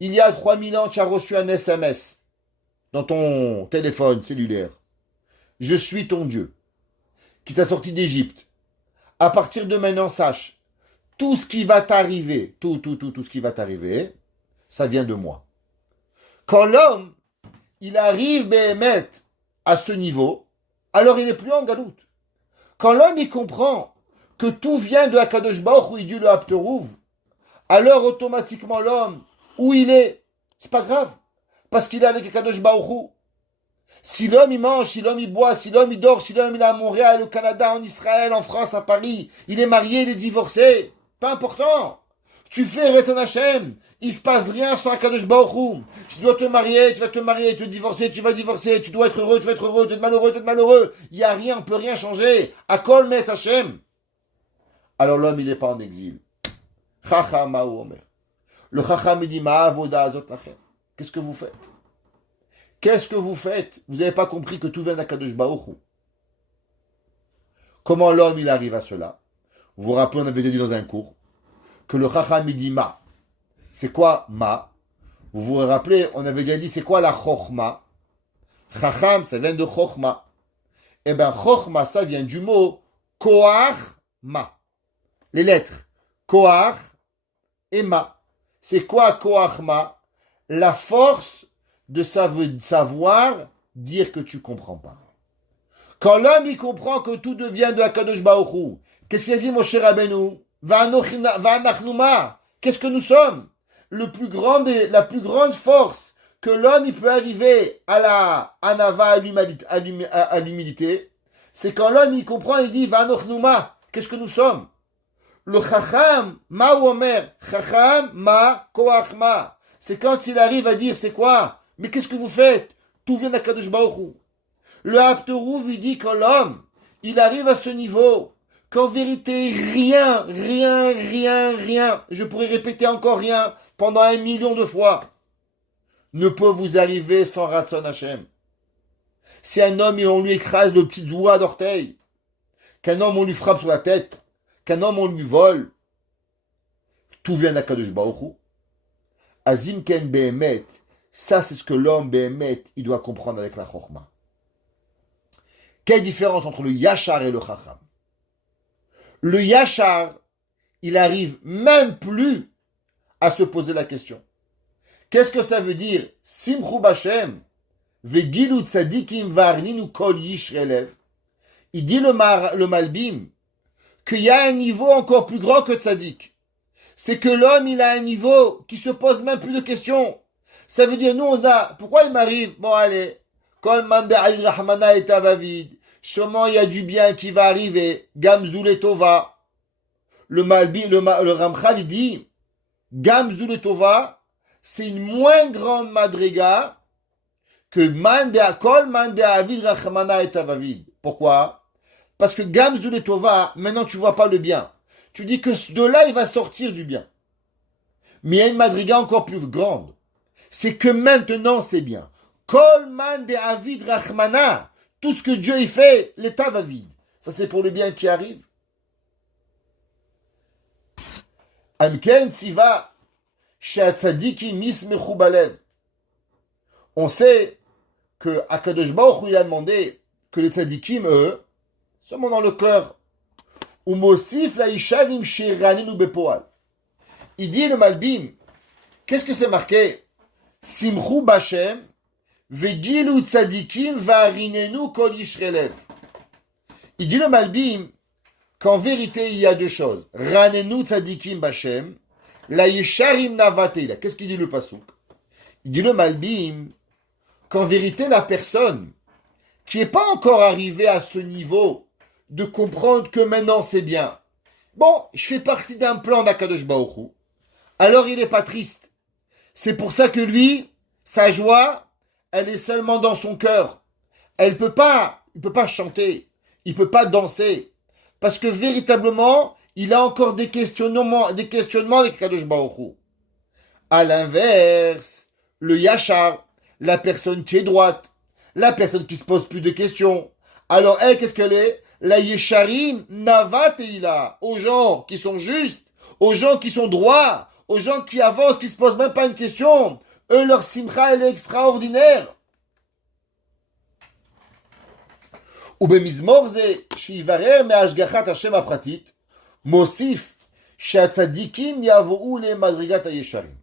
il y a 3000 ans, tu as reçu un SMS dans ton téléphone cellulaire. Je suis ton Dieu, qui t'a sorti d'Égypte. À partir de maintenant, sache, tout ce qui va t'arriver, tout ce qui va t'arriver, ça vient de moi. Quand l'homme, il arrive, Béhémet, à ce niveau, alors il n'est plus en galoute. Quand l'homme il comprend que tout vient de Hakadosh Baruch Hu, il dit le Hapterouv, alors automatiquement l'homme, où il est, c'est pas grave, parce qu'il est avec Hakadosh Baruch Hu. Si l'homme il mange, si l'homme il boit, si l'homme il dort, si l'homme il est à Montréal, au Canada, en Israël, en France, à Paris, il est marié, il est divorcé, pas important. Tu fais Retan Hashem, il se passe rien sans Hakadosh Baruch Hu. Tu dois te marier, tu vas te marier, tu vas divorcer, tu vas divorcer, tu dois être heureux, tu vas être heureux, tu vas être malheureux, tu vas être malheureux. Il n'y a rien, on ne peut rien changer. Akol met Hashem. Alors l'homme, il n'est pas en exil. Chacham Ma'u Omer. Le Chacham, il dit, Ma'avoda azot lachem. Qu'est-ce que vous faites? Qu'est-ce que vous faites? Vous n'avez pas compris que tout vient d'Hakadosh Baruch Hu. Comment l'homme, il arrive à cela? Vous vous rappelez, on avait déjà dit dans un cours, que le Chacham, il dit Ma. C'est quoi Ma? Vous vous rappelez, on avait déjà dit, c'est quoi la Chochma? Chacham, ça vient de Chochma. Eh bien, Chochma, ça vient du mot Koach Ma. Les lettres Koach et Ma. C'est quoi Koach Ma? La force de savoir dire que tu comprends pas. Quand l'homme, il comprend que tout devient de Hakadosh Baruch Hu, qu'est-ce qu'il a dit, Moshe Rabbeinu? Va'anachnuma. Qu'est-ce que nous sommes? La plus grande force que l'homme il peut arriver à la anava, à l'humilité, c'est quand l'homme il comprend, il dit Va'anachnuma. Qu'est-ce que nous sommes? Le Chacham, ma ou Omer, Chacham, ma, Koach, ma. C'est quand il arrive à dire, c'est quoi? Mais qu'est-ce que vous faites? Tout vient d'Hakadosh Baruch Hu. Le Hapterouv, il dit que l'homme, il arrive à ce niveau, qu'en vérité, rien, je pourrais répéter encore rien pendant 1 million de fois, ne peut vous arriver sans Ratzon Hashem. Si un homme, on lui écrase le petit doigt d'orteil, qu'un homme, on lui frappe sur la tête, qu'un homme, on lui vole, tout vient d'Hakadosh Baruch Hu. Azim ken behemet, ça c'est ce que l'homme behemet, il doit comprendre avec la Chochma. Quelle différence entre le Yachar et le Chacham? Le Yachar, il arrive même plus à se poser la question. Qu'est-ce que ça veut dire? Simchu Bashem, vegilu tzadikim varninu kol yishrelev. Il dit le Malbim qu'il y a un niveau encore plus grand que tzadik. C'est que l'homme, il a un niveau qui se pose même plus de questions. Ça veut dire, nous, on a, pourquoi il m'arrive? Bon, allez, kol man be'ayid rahmana et avavid. Sûrement, il y a du bien qui va arriver. Gamzul et tova. Le Malbim, le Ramchal, il dit, Gamzul et tova, c'est une moins grande madriga que kol man be'ayid rahmana et avavid. Pourquoi? Parce que Gamzul et tova, maintenant, tu vois pas le bien. Tu dis que de là, il va sortir du bien. Mais il y a une madriga encore plus grande. C'est que maintenant, c'est bien. Kol man de avid rachmana. Tout ce que Dieu y fait, l'état va vide. Ça, c'est pour le bien qui arrive. Amken tziva she'atzadikim mismechu balev. On sait que Akadosh Baruch Hu, il a demandé que les tzadikim, eux, seulement dans le cœur, il dit le Malbim, qu'est-ce que c'est marqué? Simchu Bashem, vegilu tzadikim varinenu kol yishrelev. Il dit le Malbim qu'en vérité il y a deux choses. Ranenu tzadikim Bashem, la yisharim navatela. Qu'est-ce qu'il dit le pasuk? Il dit le Malbim qu'en vérité la personne qui n'est pas encore arrivée à ce niveau de comprendre que maintenant c'est bien. Bon, je fais partie d'un plan d'Akadosh Baruch Hu. Alors il n'est pas triste. C'est pour ça que lui, sa joie, elle est seulement dans son cœur. Il peut pas chanter, il peut pas danser, parce que véritablement, il a encore des questionnements avec Akadosh Baruch Hu. À l'inverse, le Yachar, la personne qui est droite, la personne qui se pose plus de questions. Alors elle, qu'est-ce qu'elle est? La Yesharim Navateila, aux gens qui sont justes, aux gens qui sont droits, aux gens qui avancent, qui se posent même pas une question. Eux, leur simcha, elle est extraordinaire. ובמזמור זה, שיברר מהשגחת השם הפרטית, מוסיף שהצדיקים יבואו למדרגת הישרים.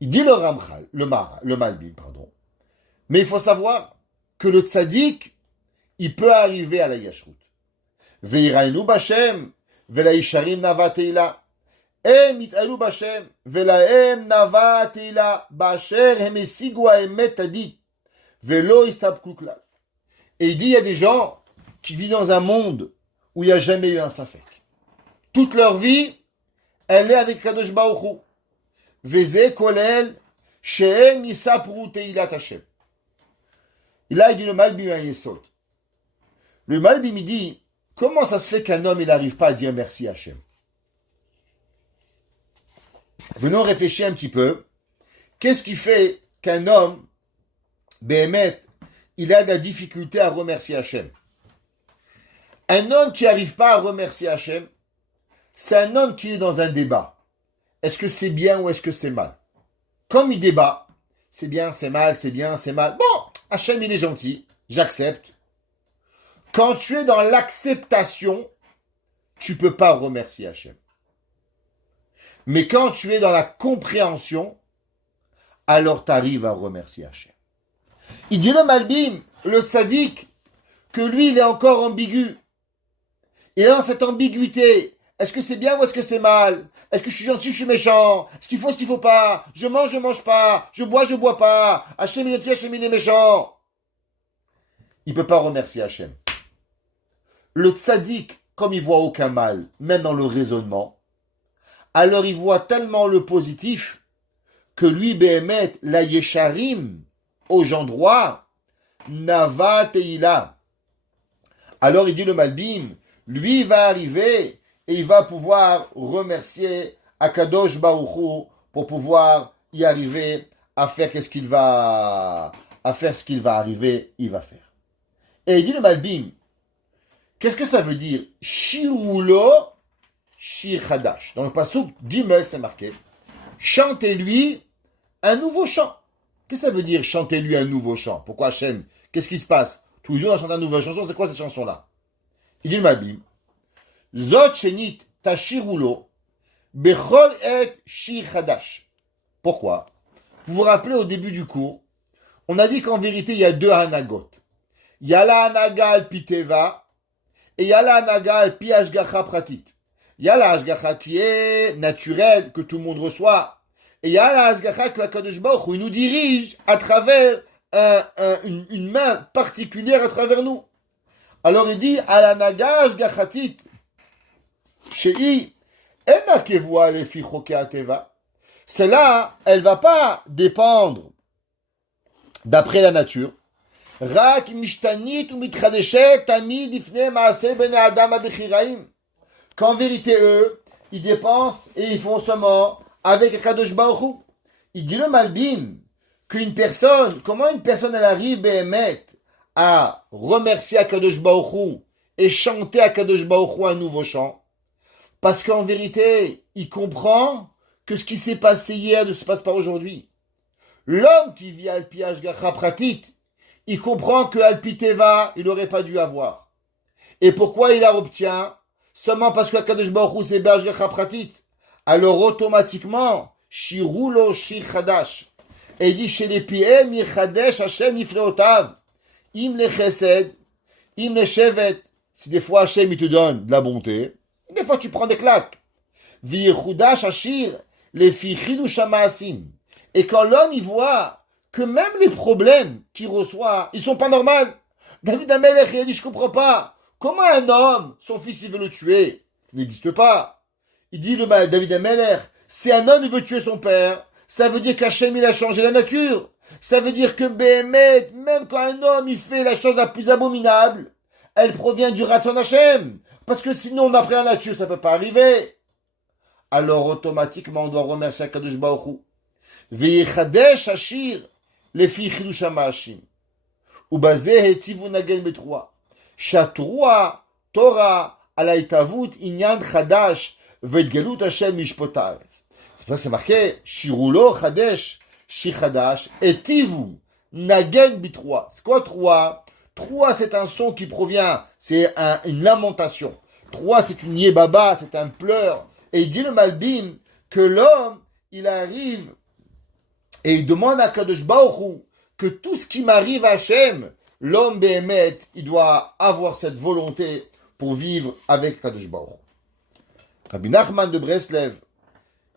Il dit le Ramchal, le Malbim, pardon. Mais il faut savoir que le tzaddik, il peut arriver à la Yashrut. Ve'irainu Bashem, ve'laisharim navateila. Em it'alu Bashem, ve'laem navateila, basher hem esigu ha'emet tadit, ve'lo istabku klal. Et il dit, il y a des gens qui vivent dans un monde où il n'y a jamais eu un safek. Toute leur vie, elle est avec Kadosh Baruch Hu. Veze kolel, she'em yisapru teilat Hashem. Et là, il dit le Malbim à Yesod. Le Malbim, il dit, comment ça se fait qu'un homme, il n'arrive pas à dire merci à Hachem? Venons réfléchir un petit peu. Qu'est-ce qui fait qu'un homme, Béhémet, il a de la difficulté à remercier Hachem? Un homme qui n'arrive pas à remercier Hachem, c'est un homme qui est dans un débat. Est-ce que c'est bien ou est-ce que c'est mal? Comme il débat, c'est bien, c'est mal, c'est bien, c'est mal. Bon, Hachem, il est gentil, j'accepte. Quand tu es dans l'acceptation, tu ne peux pas remercier Hachem. Mais quand tu es dans la compréhension, alors tu arrives à remercier Hachem. Il dit le Malbim, le tzaddik, que lui, il est encore ambigu. Il est dans cette ambiguïté. Est-ce que c'est bien ou est-ce que c'est mal? Est-ce que je suis gentil ou je suis méchant? Est-ce qu'il faut, est-ce qu'il ne faut pas? Je mange pas. Je bois pas. Hachem, il est gentil, Hachem, il est méchant. Il ne peut pas remercier Hachem. Le tzaddik, comme il voit aucun mal, même dans le raisonnement, alors il voit tellement le positif que lui, Béhémet, la Yesharim, aux gens droits, Nava Teila. Alors il dit le Malbim, lui va arriver et il va pouvoir remercier Akadosh Baruch Hu pour pouvoir y arriver à faire ce qu'il va arriver, il va faire. Et il dit le Malbim, qu'est-ce que ça veut dire? Shirulo Shir Hadash. Dans le pasuk Gimel, c'est marqué. Chantez-lui un nouveau chant. Qu'est-ce que ça veut dire, chantez-lui un nouveau chant? Pourquoi Hachem? Qu'est-ce qui se passe? Tous les jours, on chante une nouvelle chanson. C'est quoi cette chanson-là? Il dit le Malbim. Zot shenit tashirulo, bechol et shir chadash. Pourquoi? Vous vous rappelez au début du cours, on a dit qu'en vérité, il y a deux hanagot. Il y a la hanaga al piteva et il y a la hanaga al pi hashgacha pratit. Il y a la hashgacha qui est naturelle, que tout le monde reçoit. Et il y a la hashgacha que HaKadosh Baruch Hu, il nous dirige à travers une main particulière à travers nous. Alors il dit, à la hanaga hashgachatit, shei ena kevoa lefi chokei hateva. Celle-là, elle va pas dépendre d'après la nature. Rak mishtanit ou mitchadeshet tamid ifnei maaseh bnei adam abechiraim. Qu'en vérité, eux, ils dépensent et ils font seulement avec Akadosh Baruch Hu. Il dit le Malbim qu'une personne, comment une personne elle arrive Behemet à remercier Akadosh Baruch Hu et chanter Akadosh Baruch Hu un nouveau chant? Parce qu'en vérité, il comprend que ce qui s'est passé hier ne se passe pas aujourd'hui. L'homme qui vit Alpi Hashgacha Pratit, il comprend que Alpi Teva, il n'aurait pas dû avoir. Et pourquoi il la obtient? Seulement parce que Akadosh Baruch Hu c'est Hashgacha Pratit. Alors automatiquement, Shirulo Shir Chadash. Et il dit chez les Piem Yichadesh Hashem Yifleotav. Im le Chesed, Im le Shevet. Si des fois Hashem il te donne de la bonté, des fois tu prends des claques. Viyechudash Hashir, les filles Chidush Hamaasim. Et quand l'homme il voit que même les problèmes qu'il reçoit, ils sont pas normaux. David Amelech il a dit je comprends pas. Comment un homme, son fils il veut le tuer? Ça n'existe pas. Il dit le David Amelech, si un homme il veut tuer son père, ça veut dire qu'Hachem il a changé la nature. Ça veut dire que Béhémet, même quand un homme il fait la chose la plus abominable, elle provient du Ratzon Hachem. Parce que sinon d'après la nature ça peut pas arriver. Alors automatiquement on doit remercier Akadosh Baruch Hu. Veyechadesh Hashir lefi chidush hamashim. Ubazeh hetivu nagen betrua. Shatrua Torah ala itavut inyan chadash ve'etgalut Hashem mishpot haaretz. C'est pour ça que c'est marqué Shirulo chadesh shir chadash etivu nagen betrua. C'est quoi trua? Trua c'est un son qui provient, c'est une lamentation. Trua c'est une yébaba, c'est un pleur. Et il dit le Malbim que l'homme, il arrive et il demande à Kadosh Baruch Hu que tout ce qui m'arrive à Hachem, l'homme Béhémet, il doit avoir cette volonté pour vivre avec Kadosh Baruch Hu. Rabbi Nachman de Breslev,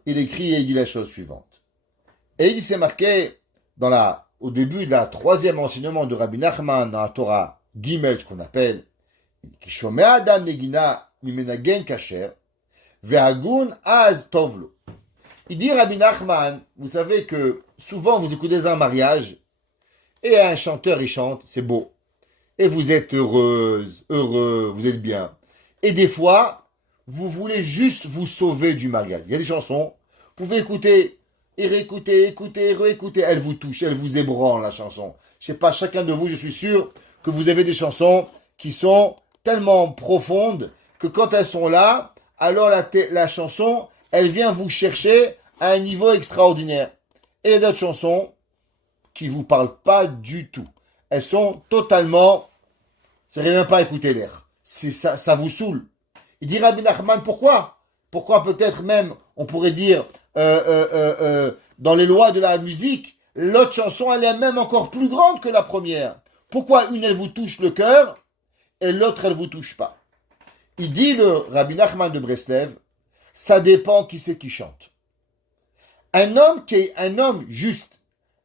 il écrit et il dit la chose suivante. Et il s'est marqué au début de la troisième enseignement de Rabbi Nachman dans la Torah Gimel, ce qu'on appelle Kishomé Adam Negina Mimenagen Kasher. Ve'agun az tovlo. Il dit Rabbi Nachman, vous savez que souvent vous écoutez un mariage et un chanteur il chante, c'est beau. Et vous êtes heureuse, heureux, vous êtes bien. Et des fois, vous voulez juste vous sauver du mariage. Il y a des chansons, vous pouvez écouter et réécouter, écouter, réécouter. Elle vous touche, elle vous ébranle la chanson. Je sais pas, chacun de vous, je suis sûr que vous avez des chansons qui sont tellement profondes que quand elles sont là, alors la chanson, elle vient vous chercher à un niveau extraordinaire. Et il y a d'autres chansons qui ne vous parlent pas du tout. Elles sont totalement... Vous n'arrivez même pas à écouter l'air. Ça vous saoule. Il dit Rabbi Nachman, pourquoi? Pourquoi peut-être même, on pourrait dire, dans les lois de la musique, l'autre chanson, elle est même encore plus grande que la première. Pourquoi une, elle vous touche le cœur, et l'autre, elle ne vous touche pas? Il dit le Rabbi Nachman de Breslev, ça dépend qui c'est qui chante. Un homme juste,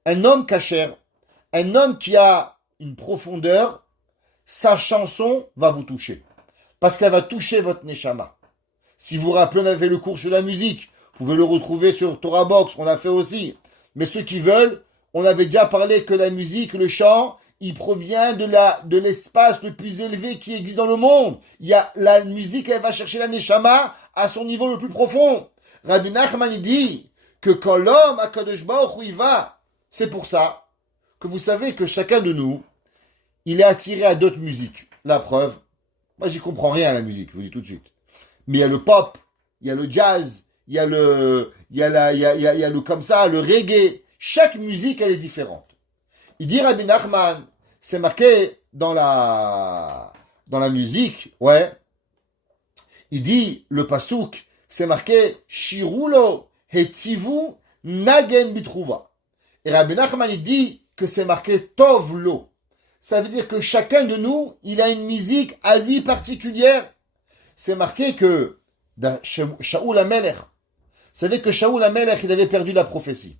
un homme kasher, un homme qui a une profondeur, sa chanson va vous toucher. Parce qu'elle va toucher votre neshama. Si vous vous rappelez, on avait fait le cours sur la musique. Vous pouvez le retrouver sur Torah Box, on l'a fait aussi. Mais ceux qui veulent, on avait déjà parlé que la musique, le chant, il provient de l'espace le plus élevé qui existe dans le monde. La musique, elle va chercher la neshama à son niveau le plus profond. Rabbi Nachman, il dit que quand l'homme à Kadosh Baruch Hu, il va, c'est pour ça que vous savez que chacun de nous, il est attiré à d'autres musiques. La preuve, moi j'y comprends rien à la musique, je vous dis tout de suite. Mais il y a le pop, il y a le jazz, il y a le comme ça, le reggae. Chaque musique, elle est différente. Il dit Rabbi Nachman, c'est marqué dans la musique, ouais. Il dit, le pasouk, c'est marqué Shirulo Hetzivu Nagen Bitrouva. Et Rabbi Nachman, il dit que c'est marqué Tovlo. Ça veut dire que chacun de nous, il a une musique à lui particulière. C'est marqué que Shaoul HaMelech, vous savez que Shaoul HaMelech, il avait perdu la prophétie.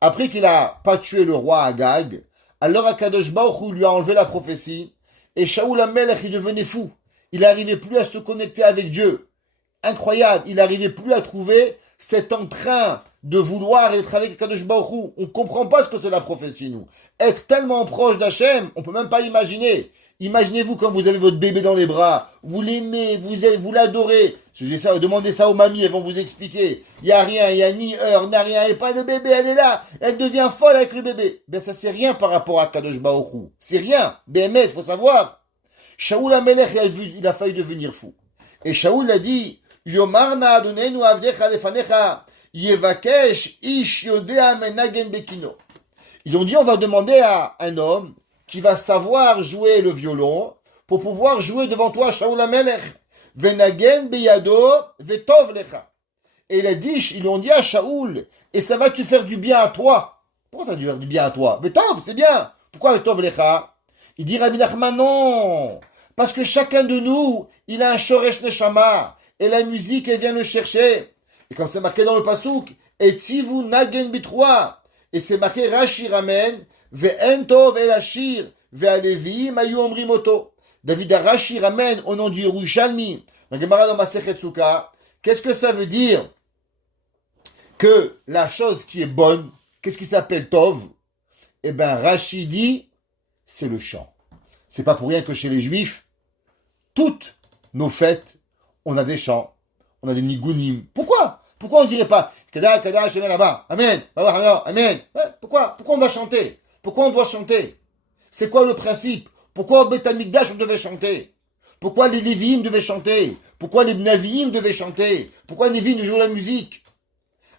Après qu'il n'a pas tué le roi Agag, alors Akadosh Baruch Hu lui a enlevé la prophétie, et Shaoul HaMelech, il devenait fou. Il n'arrivait plus à se connecter avec Dieu. Incroyable, il n'arrivait plus à trouver cet entrain de vouloir être avec Akadosh Baruch Hu. On ne comprend pas ce que c'est la prophétie, nous. Être tellement proche d'Hachem, on ne peut même pas imaginer. Imaginez-vous quand vous avez votre bébé dans les bras, vous l'aimez, vous l'adorez. Je dis ça, demandez ça aux mamies, elles vont vous expliquer. Il n'y a rien, il n'y a ni heure, n'a rien, elle n'est pas le bébé, elle est là, elle devient folle avec le bébé. Ben ça c'est rien par rapport à Kadosh Baruch Hu. C'est rien. Béhémet, il faut savoir. Shaoul HaMelech, il a failli devenir fou. Et Shaoul a dit, Yomarna Adonenu avdecha lefanecha, yevakesh ish yodea menagen bekino. Ils ont dit, on va demander à un homme qui va savoir jouer le violon pour pouvoir jouer devant toi, Shaoul HaMelech. Venagen beyado vetov lecha. Et ils lui ont dit à Shaoul, et ça va te faire du bien à toi. Pourquoi ça va te faire du bien à toi? Vetov, c'est bien. Pourquoi vetov lecha? Il dit Rabbi Nachman, non. Parce que chacun de nous, il a un shoresh neshama. Et la musique, elle vient le chercher. Et comme c'est marqué dans le pasouk, et tivu nagen bitroa. Et c'est marqué Rashi ramen, ve'en tov el ashir, ve'aleviim ayu omrim oto. David Rashi ramène au nom du Yerushalmi, dans Gemara dans Masechet Sukkah, qu'est-ce que ça veut dire? Que la chose qui est bonne, qu'est-ce qui s'appelle Tov? Eh bien, Rashi dit, c'est le chant. C'est pas pour rien que chez les Juifs, toutes nos fêtes, on a des chants, on a des nigunim. Pourquoi? Pourquoi on ne dirait pas Kada, Kada, Shemen là-bas, Amen, Amen. Pourquoi on va chanter? Pourquoi on doit chanter? C'est quoi le principe? Pourquoi au Beth Amikdash on devait chanter? Pourquoi les Lévi'im devaient chanter? Pourquoi les Bnavi'im devaient chanter? Pourquoi les Lévi'im jouaient la musique?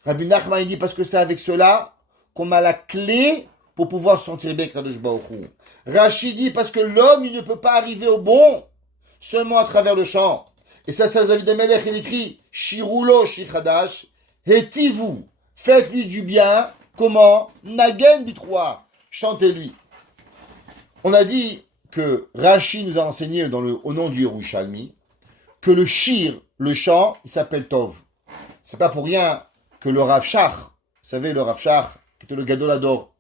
Rabbi Nachman il dit parce que c'est avec cela qu'on a la clé pour pouvoir sentir bien Kadosh Baruch Hu. Rashi dit parce que l'homme il ne peut pas arriver au bon seulement à travers le chant. Et ça David HaMelech il écrit Shirulo Shichadash Hetivu, faites-lui du bien. Comment? Nagen bitroa, chantez-lui. On a dit que Rashi nous a enseigné au nom du Yerushalmi que le shir, le chant, il s'appelle Tov. C'est pas pour rien que le Rav Shach, vous savez, le Rav Shach, qui était le Gadol Hador,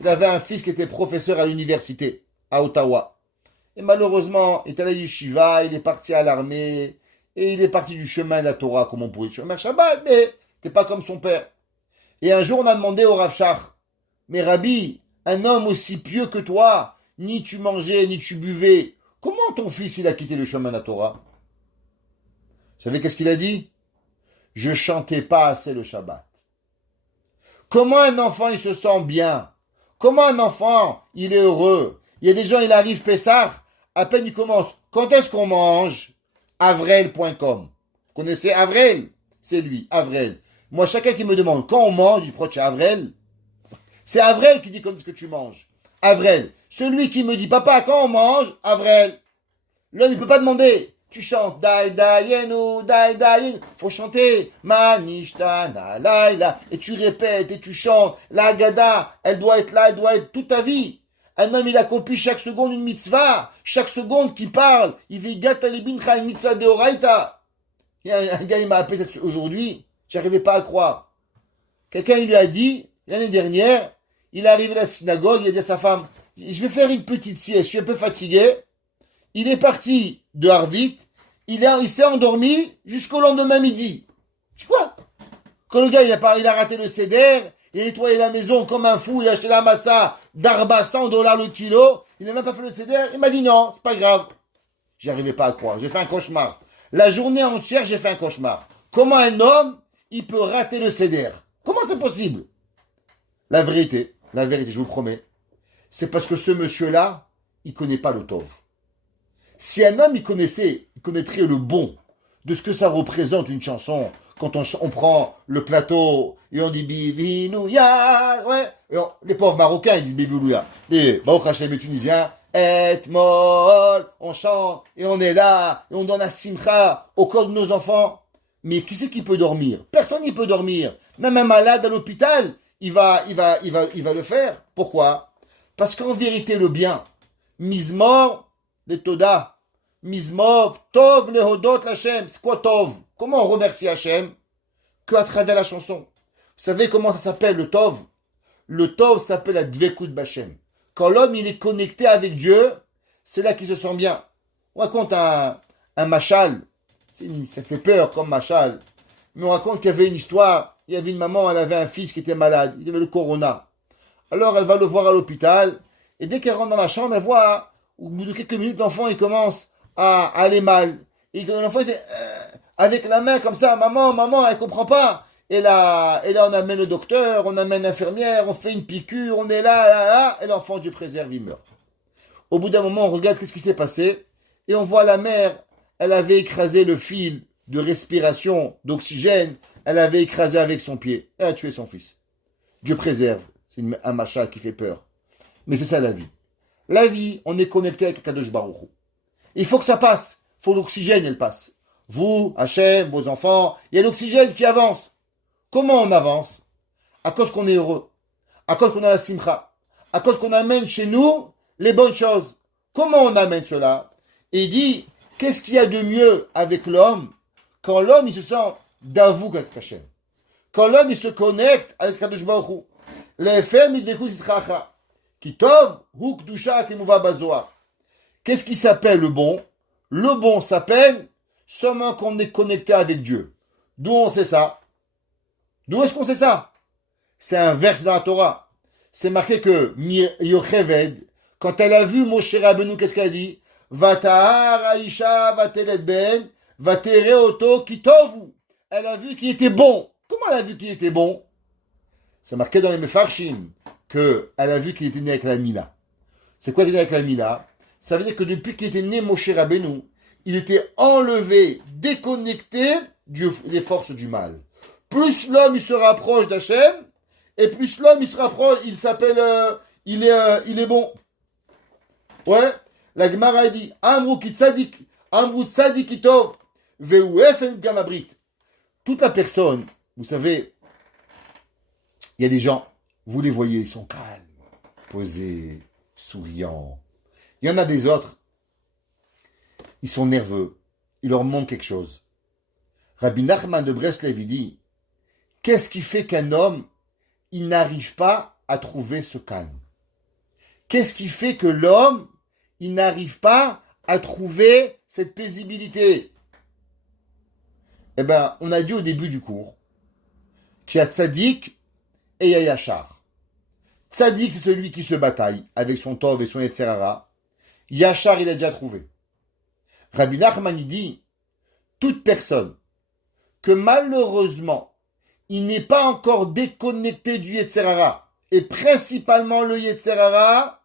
il avait un fils qui était professeur à l'université, à Ottawa. Et malheureusement, il est allé à Yeshiva, il est parti à l'armée, et il est parti du chemin de la Torah, comme on pourrait dire, chemin Shabbat, mais t'es pas comme son père. Et un jour, on a demandé au Rav Shach, mais Rabbi, un homme aussi pieux que toi, ni tu mangeais, ni tu buvais. Comment ton fils, il a quitté le chemin de la Torah? Vous savez qu'est-ce qu'il a dit? Je chantais pas assez le Shabbat. Comment un enfant, il se sent bien? Comment un enfant, il est heureux? Il y a des gens, il arrive Pessah, à peine il commence. Quand est-ce qu'on mange? Avrel.com. Vous connaissez Avrel? C'est lui, Avrel. Moi, chacun qui me demande quand on mange, je dis, pourquoi tu es Avrel? C'est Avrel qui dit quand est-ce que tu manges. Avrel. Celui qui me dit, papa, quand on mange, Avrel. L'homme, il ne peut pas demander. Tu chantes, dai dayenu, dai dayenu. Faut chanter, manishtana laila. Et tu répètes, et tu chantes. La Haggadah, elle doit être là, elle doit être toute ta vie. Un homme, il accomplit chaque seconde une mitzvah. Chaque seconde qu'il parle, il fait gata libincha, une mitzvah de oraita. Il y a un gars, il m'a appelé aujourd'hui, j'arrivais pas à croire. Quelqu'un, il lui a dit, l'année dernière, il est arrivé à la synagogue, il a dit à sa femme, je vais faire une petite sieste, je suis un peu fatigué. Il est parti de Harvit, il s'est endormi jusqu'au lendemain midi. Tu quoi? Quand le gars, il a raté le seder, il a nettoyé la maison comme un fou, il a acheté la massa d'Arba $100 le kilo, il n'a même pas fait le seder, il m'a dit non, c'est pas grave. J'y arrivais pas à croire, j'ai fait un cauchemar. La journée entière, j'ai fait un cauchemar. Comment un homme, il peut rater le seder? Comment c'est possible? La vérité, je vous le promets, c'est parce que ce monsieur-là, il ne connaît pas le Tov. Si un homme, il connaîtrait le bon de ce que ça représente une chanson, quand on prend le plateau et on dit Bibi Nouya, ouais, les pauvres Marocains, ils disent Bibi Nouya. Les Baruch Hashem, les Tunisiens, Et mol, on chante, et on est là, et on donne la simcha au corps de nos enfants. Mais qui c'est qui peut dormir? Personne n'y peut dormir. Même un malade à l'hôpital, il va le faire. Pourquoi? Parce qu'en vérité, le bien, Mizmor le Toda, Mizmor, Tov le Hodot l'Hachem. C'est quoi Tov? Comment on remercie Hachem? Qu'à travers la chanson. Vous savez comment ça s'appelle le Tov? Le Tov s'appelle la Dvekut B'Hachem. Quand l'homme il est connecté avec Dieu, c'est là qu'il se sent bien. On raconte un machal. Ça fait peur comme machal. Mais on raconte qu'il y avait une histoire. Il y avait une maman, elle avait un fils qui était malade. Il avait le corona. Alors elle va le voir à l'hôpital. Et dès qu'elle rentre dans la chambre, elle voit, au bout de quelques minutes, l'enfant il commence à aller mal. Et l'enfant il fait avec la main comme ça, maman, elle comprend pas. Et là, on amène le docteur, on amène l'infirmière, on fait une piqûre, on est là, et l'enfant, Dieu préserve, il meurt. Au bout d'un moment, on regarde qu'est-ce qui s'est passé, et on voit la mère, elle avait écrasé le fil de respiration, d'oxygène, elle avait écrasé avec son pied, elle a tué son fils. Dieu préserve, c'est un machin qui fait peur. Mais c'est ça la vie. La vie, on est connecté avec Kadosh Baruch Hu. Il faut que ça passe, il faut que l'oxygène, elle passe. Vous, Hachem, vos enfants, il y a l'oxygène qui avance. Comment on avance? À cause qu'on est heureux, à cause qu'on a la simcha, à cause qu'on amène chez nous les bonnes choses. Comment on amène cela? Et il dit, qu'est-ce qu'il y a de mieux avec l'homme quand l'homme il se sent d'avouk avec Hachem? Quand l'homme il se connecte avec Kadosh Baruch Hu. L'efem idveku zitracha. Kitov hu kdusha kemuva bazoar. Qu'est-ce qui s'appelle le bon? Le bon s'appelle seulement qu'on est connecté avec Dieu. D'où on sait ça? D'où est-ce qu'on sait ça? C'est un verset dans la Torah. C'est marqué que Yocheved, quand elle a vu Moshe Rabbeinu, qu'est-ce qu'elle a dit? Vatahar Aisha vatelet ben, vatere oto kitovu. Elle a vu qu'il était bon. Comment elle a vu qu'il était bon? C'est marqué dans les Mefarshim qu'elle a vu qu'il était né avec la Mina. C'est quoi qu'il est né avec la Mina? Ça veut dire que depuis qu'il était né Moshe Rabbeinu, il était enlevé, déconnecté des forces du mal. Plus l'homme il se rapproche d'Hachem, et plus l'homme il se rapproche, il s'appelle, il est bon. Ouais, la Gemara dit, Amrou kitzadik, Amrou tzadikitov, veu efem gamabrit. Toute la personne, vous savez, il y a des gens, vous les voyez, ils sont calmes, posés, souriants. Il y en a des autres, ils sont nerveux, il leur manque quelque chose. Rabbi Nachman de Breslev dit, qu'est-ce qui fait qu'un homme, il n'arrive pas à trouver ce calme? Qu'est-ce qui fait que l'homme, il n'arrive pas à trouver cette paisibilité? Eh bien, on a dit au début du cours qu'il y a Tzadik et il y a Yachar. Tzadik, c'est celui qui se bataille avec son Tov et son Yetzerara. Yachar, il a déjà trouvé. Rabbi Nachman dit, toute personne que malheureusement, il n'est pas encore déconnecté du Yetzerara, et principalement le Yetzerara,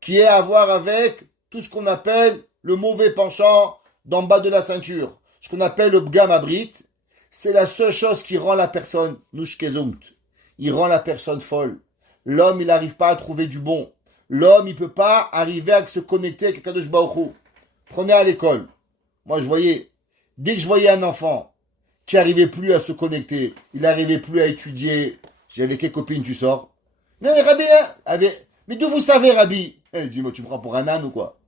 qui est à voir avec tout ce qu'on appelle le mauvais penchant d'en bas de la ceinture, ce qu'on appelle le Bgam Abrit, c'est la seule chose qui rend la personne nushkezumt, il rend la personne folle. L'homme, il n'arrive pas à trouver du bon. L'homme, il ne peut pas arriver à se connecter avec Kadosh Baruch Hu. Prenez à l'école. Moi, dès que je voyais un enfant qui n'arrivait plus à se connecter, il n'arrivait plus à étudier, j'avais quelle copine tu sors? Non mais Rabbi, mais d'où vous savez Rabbi? Dis-moi, tu me prends pour un âne ou quoi?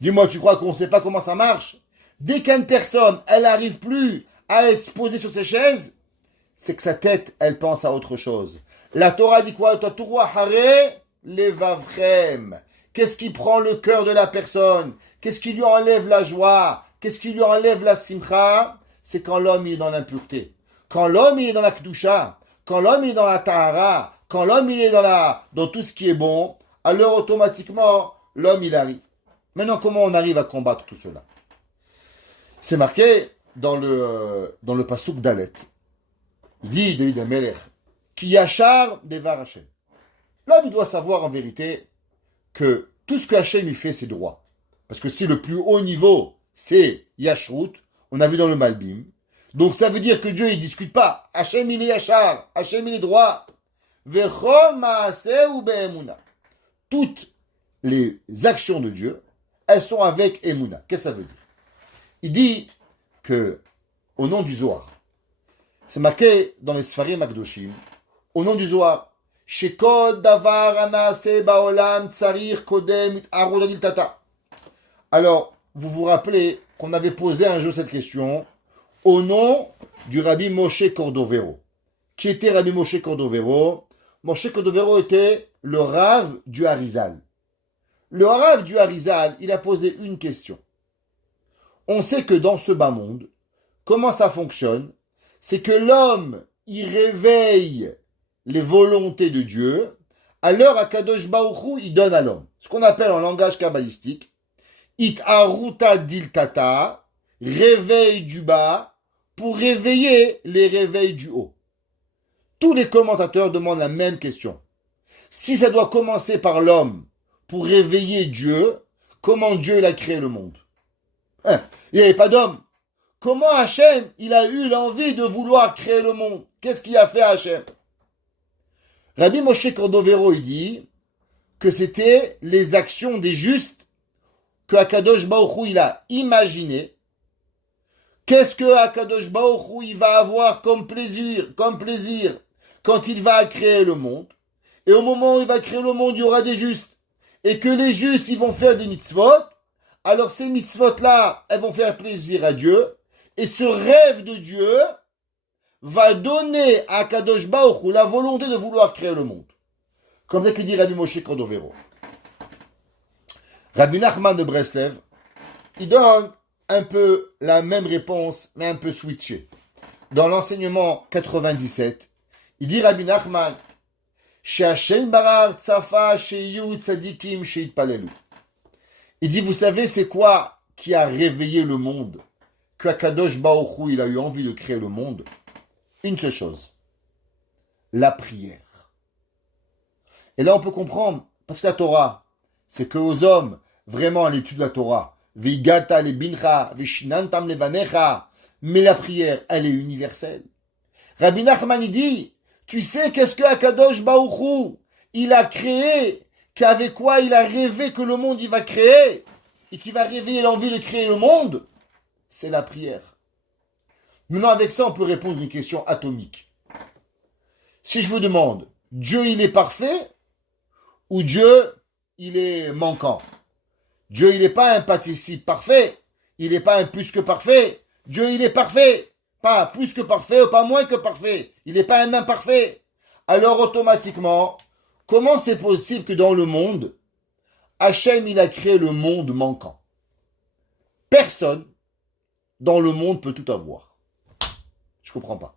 Dis-moi, tu crois qu'on ne sait pas comment ça marche? Dès qu'une personne, elle n'arrive plus à être posée sur ses chaises, c'est que sa tête, elle pense à autre chose. La Torah dit quoi? Qu'est-ce qui prend le cœur de la personne? Qu'est-ce qui lui enlève la joie? Qu'est-ce qui lui enlève la simcha? C'est quand l'homme est dans l'impureté. Quand l'homme est dans la kedusha, quand l'homme est dans la tahara, quand l'homme il est dans tout ce qui est bon, alors automatiquement, l'homme il arrive. Maintenant, comment on arrive à combattre tout cela? C'est marqué dans le pasuk d'Alet. Il dit David Amelech, Ki yachar devar Hashem. L'homme il doit savoir en vérité que tout ce que Hashem il fait, c'est droit. Parce que si le plus haut niveau, c'est Yashrut, on a vu dans le Malbim. Donc ça veut dire que Dieu, il ne discute pas. Hashem, il est Yachar. Hashem, il est droit. Vechom maaseh ou be'emuna. Toute les actions de Dieu, elles sont avec Emouna. Qu'est-ce que ça veut dire? Il dit que, au nom du Zohar, c'est marqué dans les Sfarim Akdoshim, au nom du Zohar, Shekod davar anase baolam tsarir kodem arodadil tata. Alors, vous vous rappelez qu'on avait posé un jour cette question au nom du Rabbi Moshe Cordovero. Qui était Rabbi Moshe Cordovero? Moshe Cordovero était le Rav du Harizal. Le Rav du Harizal, il a posé une question. On sait que dans ce bas monde, comment ça fonctionne? C'est que l'homme, il réveille les volontés de Dieu, alors Akadosh Baruch Hu, il donne à l'homme. Ce qu'on appelle en langage kabbalistique, It aruta diltata, réveil du bas, pour réveiller les réveils du haut. Tous les commentateurs demandent la même question. Si ça doit commencer par l'homme pour réveiller Dieu, comment Dieu il a créé le monde? Il n'y avait pas d'homme. Comment Hachem, il a eu l'envie de vouloir créer le monde? Qu'est-ce qu'il a fait à Hachem? Rabbi Moshe Cordovero, il dit que c'était les actions des justes que Akadosh Baruch Hu, il a imaginé. Qu'est-ce que Akadosh Baruch Hu, il va avoir comme plaisir quand il va créer le monde? Et au moment où il va créer le monde, il y aura des justes. Et que les justes, ils vont faire des mitzvot. Alors ces mitzvot-là, elles vont faire plaisir à Dieu. Et ce rêve de Dieu va donner à Kadosh Baruch Hu la volonté de vouloir créer le monde. Comme ça que dit Rabbi Moshe Cordovero. Rabbi Nachman de Breslev, il donne un peu la même réponse, mais un peu switchée. Dans l'enseignement 97, il dit Rabbi Nachman, She'Hashem barar tsafa she'yu tzadikim she'itpalelu. Il dit, vous savez, c'est quoi qui a réveillé le monde? Que Akadosh Baruch Hu, il a eu envie de créer le monde? Une seule chose. La prière. Et là, on peut comprendre, parce que la Torah, c'est que aux hommes, vraiment, l'étude de la Torah, V'igata le bincha, v'shinantam levanecha, mais la prière, elle est universelle. Rabbi Nachman, il dit, tu sais qu'est-ce que Akadosh Baruch Hu, il a créé, qu'avec quoi il a rêvé que le monde il va créer, et qui va réveiller l'envie de créer le monde? C'est la prière. Maintenant, avec ça, on peut répondre à une question atomique. Si je vous demande, Dieu, il est parfait ou Dieu, il est manquant? Dieu, il n'est pas un participe parfait. Il n'est pas un plus que parfait. Dieu, il est parfait. Pas plus que parfait ou pas moins que parfait. Il n'est pas un imparfait. Alors, automatiquement, comment c'est possible que dans le monde, Hachem, il a créé le monde manquant? Personne dans le monde peut tout avoir. Je ne comprends pas.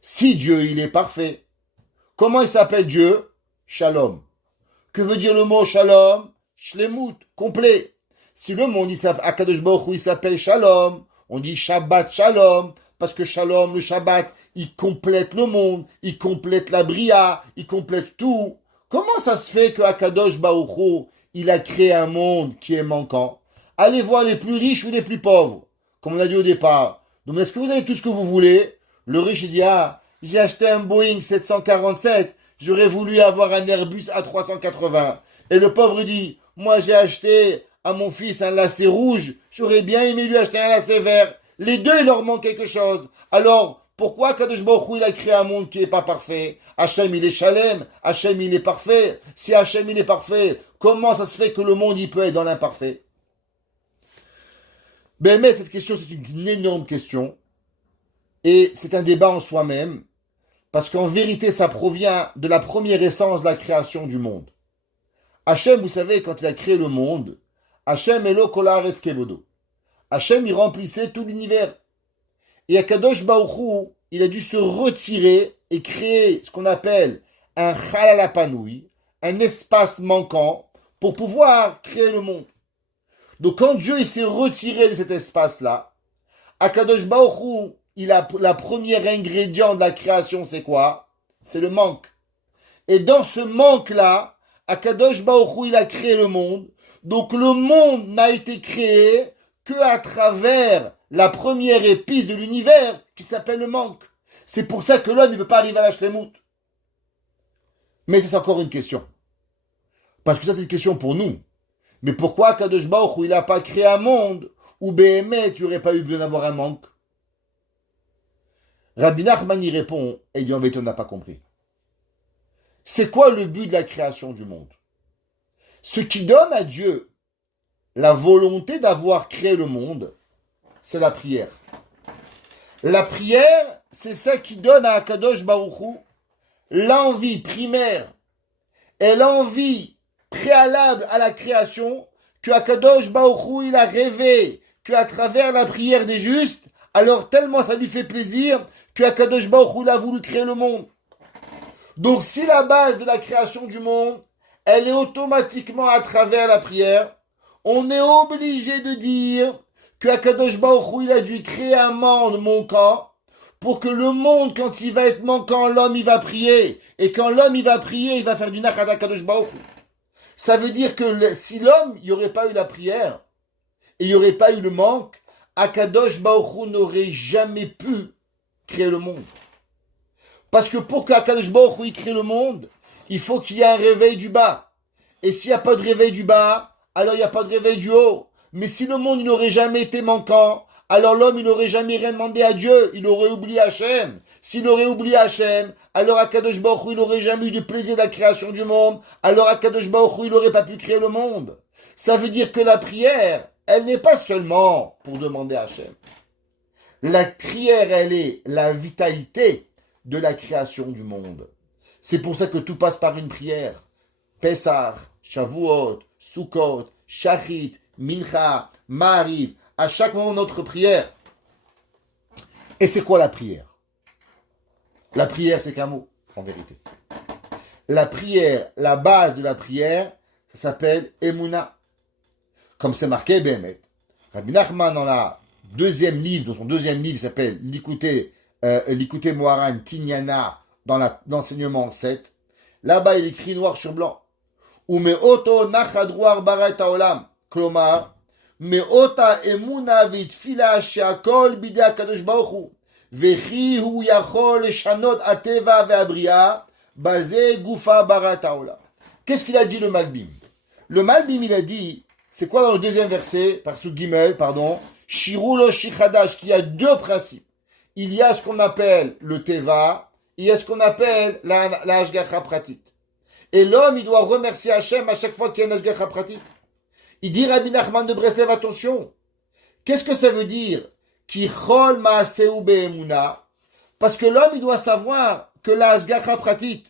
Si Dieu, il est parfait, comment il s'appelle Dieu? Shalom. Que veut dire le mot shalom? Shlemut, complet. Si le monde, Akadosh Baruch Hu, il s'appelle Shalom, on dit Shabbat Shalom, parce que Shalom, le Shabbat, il complète le monde, il complète la bria, il complète tout. Comment ça se fait que Akadosh Baruch Hu, il a créé un monde qui est manquant? Allez voir les plus riches ou les plus pauvres, comme on a dit au départ. Donc, est-ce que vous avez tout ce que vous voulez? Le riche, il dit, j'ai acheté un Boeing 747, j'aurais voulu avoir un Airbus A380. Et le pauvre, il dit, moi, j'ai acheté à mon fils un lacet rouge, j'aurais bien aimé lui acheter un lacet vert. Les deux, il leur manque quelque chose. Alors, pourquoi Kadosh Baruch Hu, il a créé un monde qui n'est pas parfait? Hachem, il est Shalem, Hachem, il est parfait. Si Hachem, il est parfait, comment ça se fait que le monde, il peut être dans l'imparfait? Ben, mais cette question, c'est une énorme question. Et c'est un débat en soi-même. Parce qu'en vérité, ça provient de la première essence de la création du monde. Hachem, vous savez, quand il a créé le monde, Hachem elo kol haaretz kevodo. Hachem, il remplissait tout l'univers. Et Akadosh Baruch Hu, il a dû se retirer et créer ce qu'on appelle un chalal hapanoui, un espace manquant, pour pouvoir créer le monde. Donc quand Dieu il s'est retiré de cet espace-là, Akadosh Baruch Hu, il a la première ingrédient de la création, c'est quoi? C'est le manque. Et dans ce manque-là, Akadosh Baruch Hu, il a créé le monde. Donc le monde n'a été créé que à travers la première épice de l'univers qui s'appelle le manque. C'est pour ça que l'homme ne peut pas arriver à la shlemut. Mais c'est encore une question. Parce que ça, c'est une question pour nous. Mais pourquoi Kadosh Baruch Hu, il n'a pas créé un monde où Béhémet, tu n'aurais pas eu besoin d'avoir un manque? Rabbi Nachman y répond, et il dit en vérité, on n'a pas compris. C'est quoi le but de la création du monde? Ce qui donne à Dieu la volonté d'avoir créé le monde, c'est la prière. La prière, c'est ça qui donne à Kadosh Baruch Hu l'envie primaire et l'envie préalable à la création que Akadosh Baruch Hu, il a rêvé qu'à travers la prière des justes, alors tellement ça lui fait plaisir que Akadosh Baruch Hu, il a voulu créer le monde. Donc si la base de la création du monde, elle est automatiquement à travers la prière, on est obligé de dire que Akadosh Baruch Hu, il a dû créer un monde manquant pour que le monde, quand il va être manquant, l'homme, il va prier. Et quand l'homme, il va prier, il va faire du nachat Akadosh Baruch Hu. Ça veut dire que si l'homme, il n'y aurait pas eu la prière, et il n'y aurait pas eu le manque, Akadosh Baruch Hu n'aurait jamais pu créer le monde. Parce que pour qu'Akadosh Baruch Hu crée le monde, il faut qu'il y ait un réveil du bas. Et s'il n'y a pas de réveil du bas, alors il n'y a pas de réveil du haut. Mais si le monde n'aurait jamais été manquant, alors l'homme il n'aurait jamais rien demandé à Dieu, il aurait oublié Hachem. S'il aurait oublié Hachem, alors Akadosh Baruch Hu, il n'aurait jamais eu de plaisir de la création du monde, alors Akadosh Baruch Hu, il n'aurait pas pu créer le monde. Ça veut dire que la prière, elle n'est pas seulement pour demander à Hachem. La prière, elle est la vitalité de la création du monde. C'est pour ça que tout passe par une prière. Pesach, Shavuot, Sukkot, Shachrit, Mincha, Ma'ariv, à chaque moment notre prière. Et c'est quoi la prière? La prière, c'est qu'un mot, en vérité. La prière, la base de la prière, ça s'appelle Emouna. Comme c'est marqué, Béhémet. Rabbi Nachman, dans la deuxième livre, dans son deuxième livre, s'appelle L'Ikouté Moharan Tinyana, dans l'enseignement 7. Là-bas, il écrit noir sur blanc. Umeoto nachadruar barat haolam. Klomar, meota emuna vitfila sheakol bidei HaKadosh Baruch Hu. Vechi hu yachol leshanot ateva ve'abria, baze gufa barat haolam. Qu'est-ce qu'il a dit le Malbim? Le Malbim, il a dit, c'est quoi dans le deuxième verset, par sous Gimel, pardon, Shirulo Shichadash, qu'il y a deux principes. Il y a ce qu'on appelle le Teva, il y a ce qu'on appelle la Hashgacha Pratit. Et l'homme, il doit remercier Hachem à chaque fois qu'il y a une Hashgacha Pratit. Il dit Rabbi Nachman de Breslev, attention. Qu'est-ce que ça veut dire? Ki chol ma'aseu be'emuna. Parce que l'homme, il doit savoir que la Hashgacha Pratit,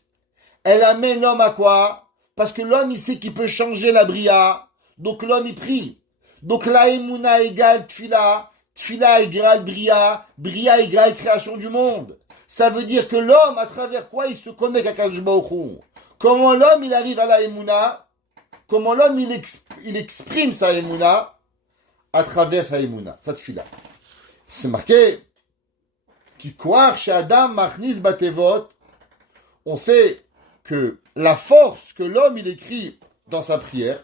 elle amène l'homme à quoi? Parce que l'homme, il sait qu'il peut changer la bria. Donc l'homme, il prie. Donc la emuna égale tfila, tfila égale bria, bria égale création du monde. Ça veut dire que l'homme, à travers quoi il se connecte à Kadosh Baruch Hu. Comment l'homme, il arrive à la emuna? Comment l'homme, il exprime sa emuna? À travers sa emuna, sa tfila. C'est marqué, qui croire chez Adam machnis batevot. On sait que la force que l'homme, il écrit dans sa prière,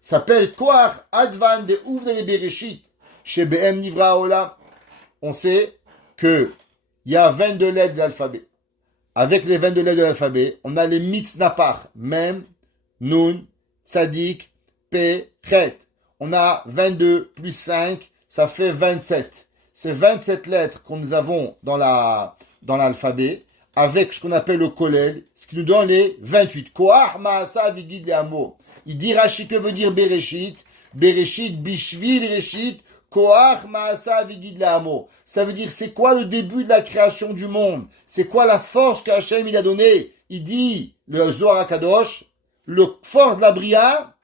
s'appelle Koach Advan de Uvne Bereshit chez BM Nivra Olam. On sait que il y a 22 lettres de l'alphabet. Avec les 22 lettres de l'alphabet, on a les mitznapar, Mem, Nun, Tzadik, Pe, Chet. On a 22 plus 5, ça fait 27. Ces 27 lettres que nous avons dans l'alphabet, avec ce qu'on appelle le kolel, ce qui nous donne les 28. Koach Maasa Vigid Leamo. Il dit Rashi, que veut dire Bereshit? Bereshit, Bishvil, Reshit, Koach Maasa Vigid Leamo. Ça veut dire, c'est quoi le début de la création du monde? C'est quoi la force qu'Hachem il a donnée? Il dit, le Zohar HaKadosh, la force de la bria,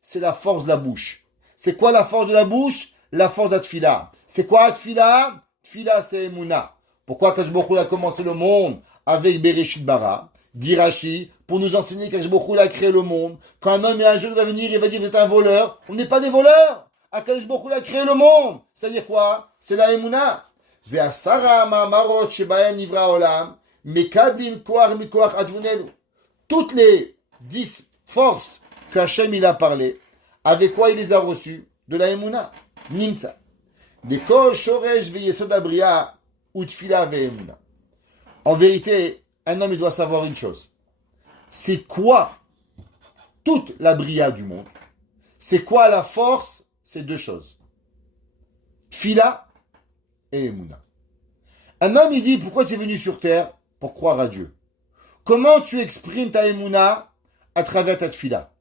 c'est la force de la bouche. C'est quoi la force de la bouche? La force de la tfila. C'est quoi la tfila? Tfila, c'est Emouna. Pourquoi Kadosh Baruch Hu a commencé le monde avec Bereshit Bara? Dit Rashi, pour nous enseigner qu'Akadosh Baruch Hu a créé le monde. Quand un homme et un jeune va venir, il va dire vous êtes un voleur. On n'est pas des voleurs. Akadosh Baruch Hu a créé le monde. C'est-à-dire quoi? C'est la Emouna. Ve'asara ma'amarot shebahem nivra olam mekablim koach mikoach advunelu. Toutes les 10 forces qu'Hachem il a parlé, avec quoi il les a reçues? De la Emouna. Nimtza. De kol shoresh ve'yesod abria utfila ve'emuna. En vérité, un homme il doit savoir une chose. C'est quoi toute la bria du monde? C'est quoi la force? C'est deux choses. Tfila et Emouna. Un homme, il dit, pourquoi tu es venu sur terre? Pour croire à Dieu. Comment tu exprimes ta Emouna? À travers ta Tfila.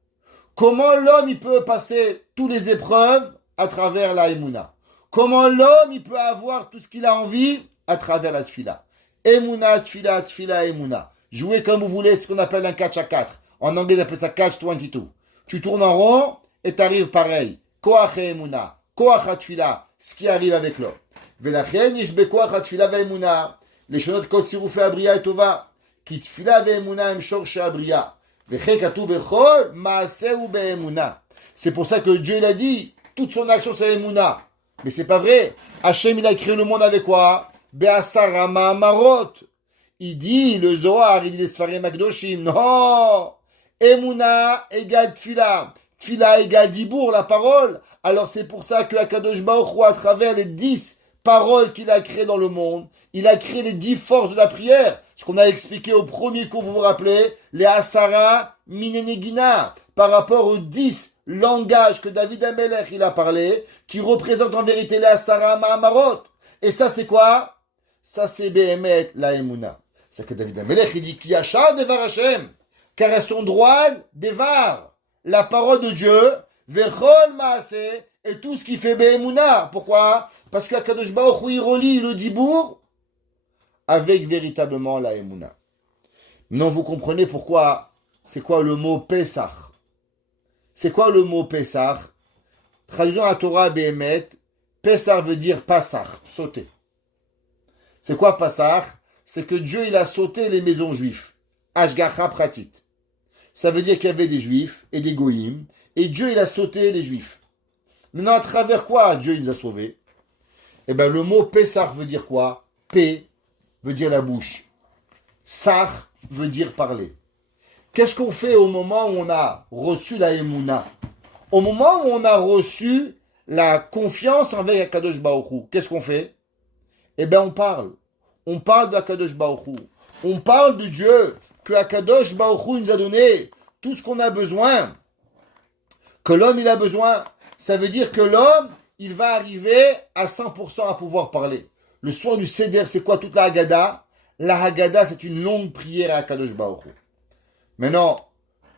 Comment l'homme, il peut passer toutes les épreuves? À travers la Emouna. Comment l'homme, il peut avoir tout ce qu'il a envie? À travers la Tfila. Emouna, Tfila, Tfila, Emouna. Jouez comme vous voulez, ce qu'on appelle un catch à 4. En anglais, on appelle ça catch 22. Tu tournes en rond et t'arrives pareil. Koach et Emouna. Koach à Tfila. Ce qui arrive avec l'homme. Velachen, yishbe koach à Tfila ve Emouna. Les shonot kot sirufei abriya et tova. Ki Tfila ve Emouna em shorche abriya. Veche katuv bechol maaseu be Emouna. C'est pour ça que Dieu, il a dit, toute son action, c'est Emouna. Mais c'est pas vrai. Hachem, il a créé le monde avec quoi? Be'asara ma'amarot. Il dit, le Zohar, il dit les Sfarim Akdoshim. Non! Emouna égale Tfila. Tfila égale Dibour, la parole. Alors c'est pour ça que Akadosh Baruch Hu, à travers les 10 paroles qu'il a créées dans le monde, il a créé les 10 forces de la prière. Ce qu'on a expliqué au premier cours, vous vous rappelez? Les Asara Minenegina. Par rapport aux 10 langages que David Amelech il a parlé, qui représentent en vérité les Asara Ma'amarot. Et ça c'est quoi? Ça c'est Behemet la Emouna. C'est que David Amelech il dit Ki Yachar Devar Hashem, car elles sont droites Devar, la parole de Dieu, Vechol Maaseh, et tout ce qui fait Behemouna. Pourquoi? Parce qu'Akadosh Baruch Hu il relie le Dibour avec véritablement la Emouna. Non, vous comprenez pourquoi? C'est quoi le mot Pesach? C'est quoi le mot Pesach? Traduisons la Torah Behemet, Pesach veut dire Passach, sauter. C'est quoi Passach? C'est que Dieu il a sauté les maisons juives. Ashgacha pratit. Ça veut dire qu'il y avait des juifs et des goïms, et Dieu il a sauté les juifs. Maintenant, à travers quoi Dieu il nous a sauvés? Eh bien, le mot Pesach veut dire quoi? P veut dire la bouche. Sach veut dire parler. Qu'est-ce qu'on fait au moment où on a reçu la Emouna? Au moment où on a reçu la confiance envers Akadosh Baruch Hu, qu'est-ce qu'on fait? Eh bien, on parle. On parle d'Akadosh Baruch Hu. On parle de Dieu, que Akadosh Baruch Hu nous a donné tout ce qu'on a besoin, que l'homme il a besoin. Ça veut dire que l'homme, il va arriver à 100% à pouvoir parler. Le soir du Seder, c'est quoi toute la Haggadah? La Haggadah, c'est une longue prière à Akadosh Baruch Hu. Maintenant,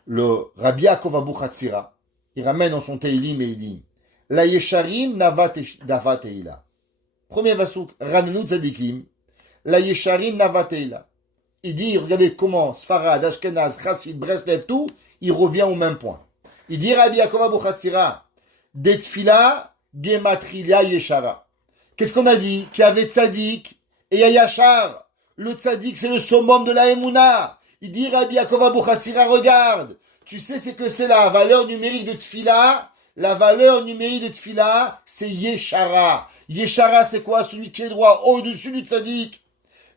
le Rabbi Yaakov Abuchatzira, il ramène dans son Teilim et il dit La Yesharim Davat Teila. Premier Vasouk, Ranenu Tzadikim, La Yesharim Davat Teila. Il dit, regardez comment Sfarad, Ashkenaz, Chassid, Breslev, tout, il revient au même point. Il dit Rabbi Yaakov Abuchatzira, Detfila, Gematrilia, Yeshara. Qu'est-ce qu'on a dit? Qu'il y avait Tzadik et il y a Yachar. Le Tzadik, c'est le summum de la Emouna. Il dit Rabbi Yaakov Abuchatzira, regarde, tu sais c'est que c'est la valeur numérique de Tfila? La valeur numérique de Tfila, c'est Yeshara. Yeshara, c'est quoi? Celui qui est droit au-dessus du Tzadik.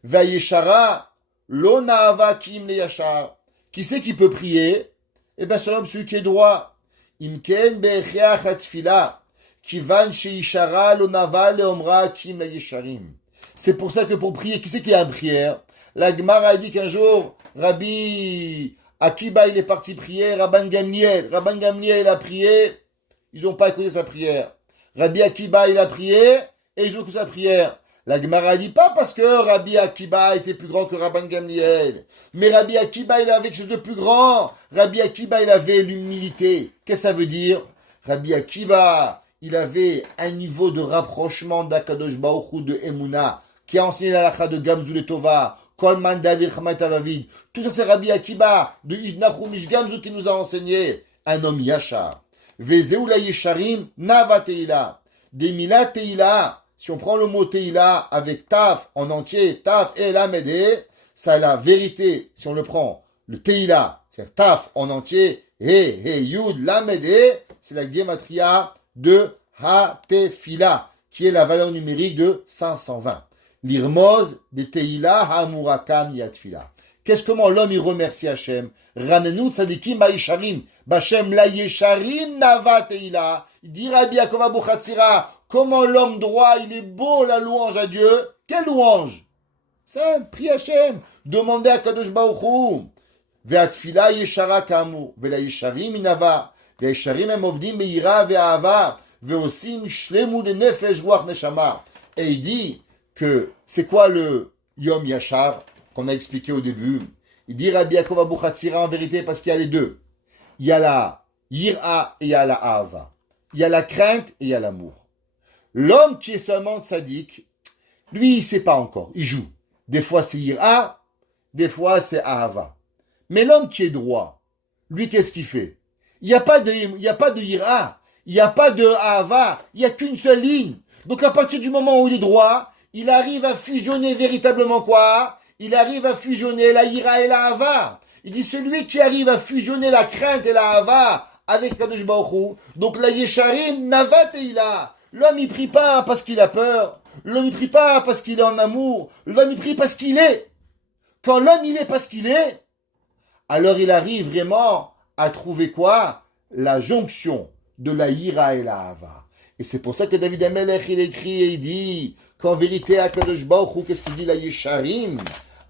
Va Yeshara, lo na'ava kim le Yachar. Qui c'est qui peut prier? Eh bien, c'est l'homme celui qui est droit. Imken be'echeach ha-tfila, kivan she'ishara lo na'ava le'omra kim le Yesharim. C'est pour ça que pour prier, qui c'est qui a une prière? La Gemara a dit qu'un jour, Rabbi Akiba, il est parti prier, Rabban Gamliel a prié, ils n'ont pas écouté sa prière. Rabbi Akiba, il a prié, et ils ont écouté sa prière. La Gemara dit pas parce que Rabbi Akiba était plus grand que Rabban Gamliel. Mais Rabbi Akiba, il avait quelque chose de plus grand. Rabbi Akiba, il avait l'humilité. Qu'est-ce que ça veut dire? Rabbi Akiba, il avait un niveau de rapprochement d'Akadosh Baruch Hu de Emouna, qui a enseigné la halakha de Gamzu le Tova, Kolman David Chamat Avavid. Tout ça, c'est Rabbi Akiba de Ishnachum Ishgamzu qui nous a enseigné. Un homme Yachar. Vezeu la Yesharim Nava Teila. Des Mila Teila. Si on prend le mot Teila avec Taf en entier, Taf et Lamede, ça a la vérité. Si on le prend, le Teila, c'est Taf en entier, et Yud Lamede, c'est la Gematria de Ha-Tefila, qui est la valeur numérique de 520. L'Irmoz de Teila Ha-Murakam Yatfila. Comment l'homme il remercie Hachem? Ranenu tzadikim ba'isharim. B'Hachem la yesharim nava teila. Il dit Rabbi Yaakov Abuchatzira, comment l'homme droit, il est beau la louange à Dieu. Quelle louange? Simple, prie Hachem. Demandez à Kadosh Baruch Hu. Ve'atfila yeshara kamu. Ve'la yesharim inava. והישרים הם עובדים ביראה ואהבה, ועושים שלמו לנפש רוח נשמה. Et il dit que c'est quoi le Yom Yachar qu'on a expliqué au début. Il dit Rabbi Yaakov Abu Chatzira en vérité parce qu'il y a les deux. Il y a la Yira et il y a la Ahava. Il y a la crainte et il y a l'amour. L'homme qui est seulement tzaddik, lui il ne sait pas encore, il joue. Des fois c'est Yira, des fois c'est Ahava. Mais l'homme qui est droit, lui qu'est-ce qu'il fait? Il n'y a pas de Yira, il n'y a pas de Ahava, il n'y a qu'une seule ligne. Donc à partir du moment où il est droit, il arrive à fusionner véritablement quoi? Il arrive à fusionner la ira et la hava. Il dit celui qui arrive à fusionner la crainte et la hava avec Kadosh Baruch Hu, donc la yesharim navat et ila. L'homme il prie pas parce qu'il a peur. L'homme il prie pas parce qu'il est en amour. L'homme il prie parce qu'il est. Quand l'homme il est parce qu'il est, alors il arrive vraiment à trouver quoi? La jonction de la ira et la hava. Et c'est pour ça que David Amelech il écrit et il dit qu'en vérité à Kadosh Baruch Hu, qu'est-ce qu'il dit la yesharim?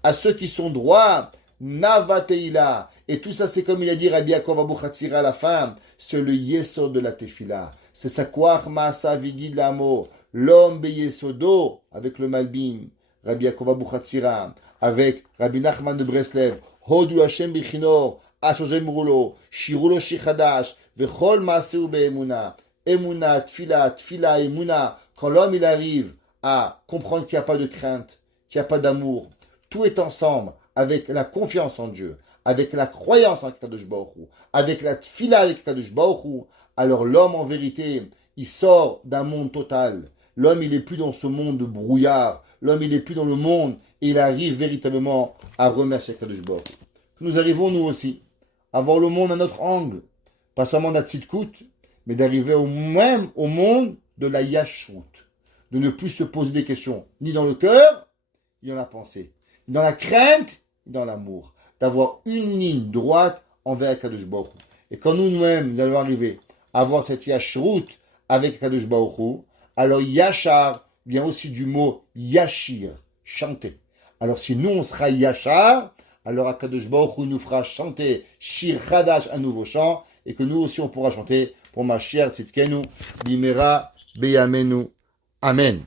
À ceux qui sont droits, Navateila. Et tout ça, c'est comme il a dit Rabbi Yaakov Abu Chatzira à la fin, c'est le yesod de la tefila. C'est sa koach maasa vigid lamo. L'homme beyesodo, avec le Malbim, Rabbi Yaakov Abu Chatzira, avec Rabbi Nachman de Breslev, Hodu Hashem bichinor, Ashoshem rulo, Shirulo shichadash, Vechol maaseu be'emuna. Emuna, tfila, tfila, emuna. Quand l'homme il arrive à comprendre qu'il n'y a pas de crainte, qu'il n'y a pas d'amour, tout est ensemble avec la confiance en Dieu, avec la croyance en Kadosh Baruch Hu, avec la tfila avec Kadosh Baruch Hu, alors l'homme en vérité, il sort d'un monde total. L'homme il n'est plus dans ce monde de brouillard, l'homme il n'est plus dans le monde et il arrive véritablement à remercier Kadosh Baruch Hu. Nous arrivons nous aussi à voir le monde à notre angle, pas seulement la tzidkout, mais d'arriver au monde de la yashrut, de ne plus se poser des questions, ni dans le cœur, ni dans la pensée, ni dans la crainte, ni dans l'amour, d'avoir une ligne droite envers Kadosh Baruch Hu. Et quand nous-mêmes, nous allons arriver à avoir cette yashrut avec Kadosh Baruch Hu, alors yashar vient aussi du mot yashir, chanter. Alors si nous on sera yashar, alors Kadosh Baruch Hu nous fera chanter shir chadash, un nouveau chant, et que nous aussi on pourra chanter pour Mashiach Tzidkenu, Bimera Beyamenu. Amen.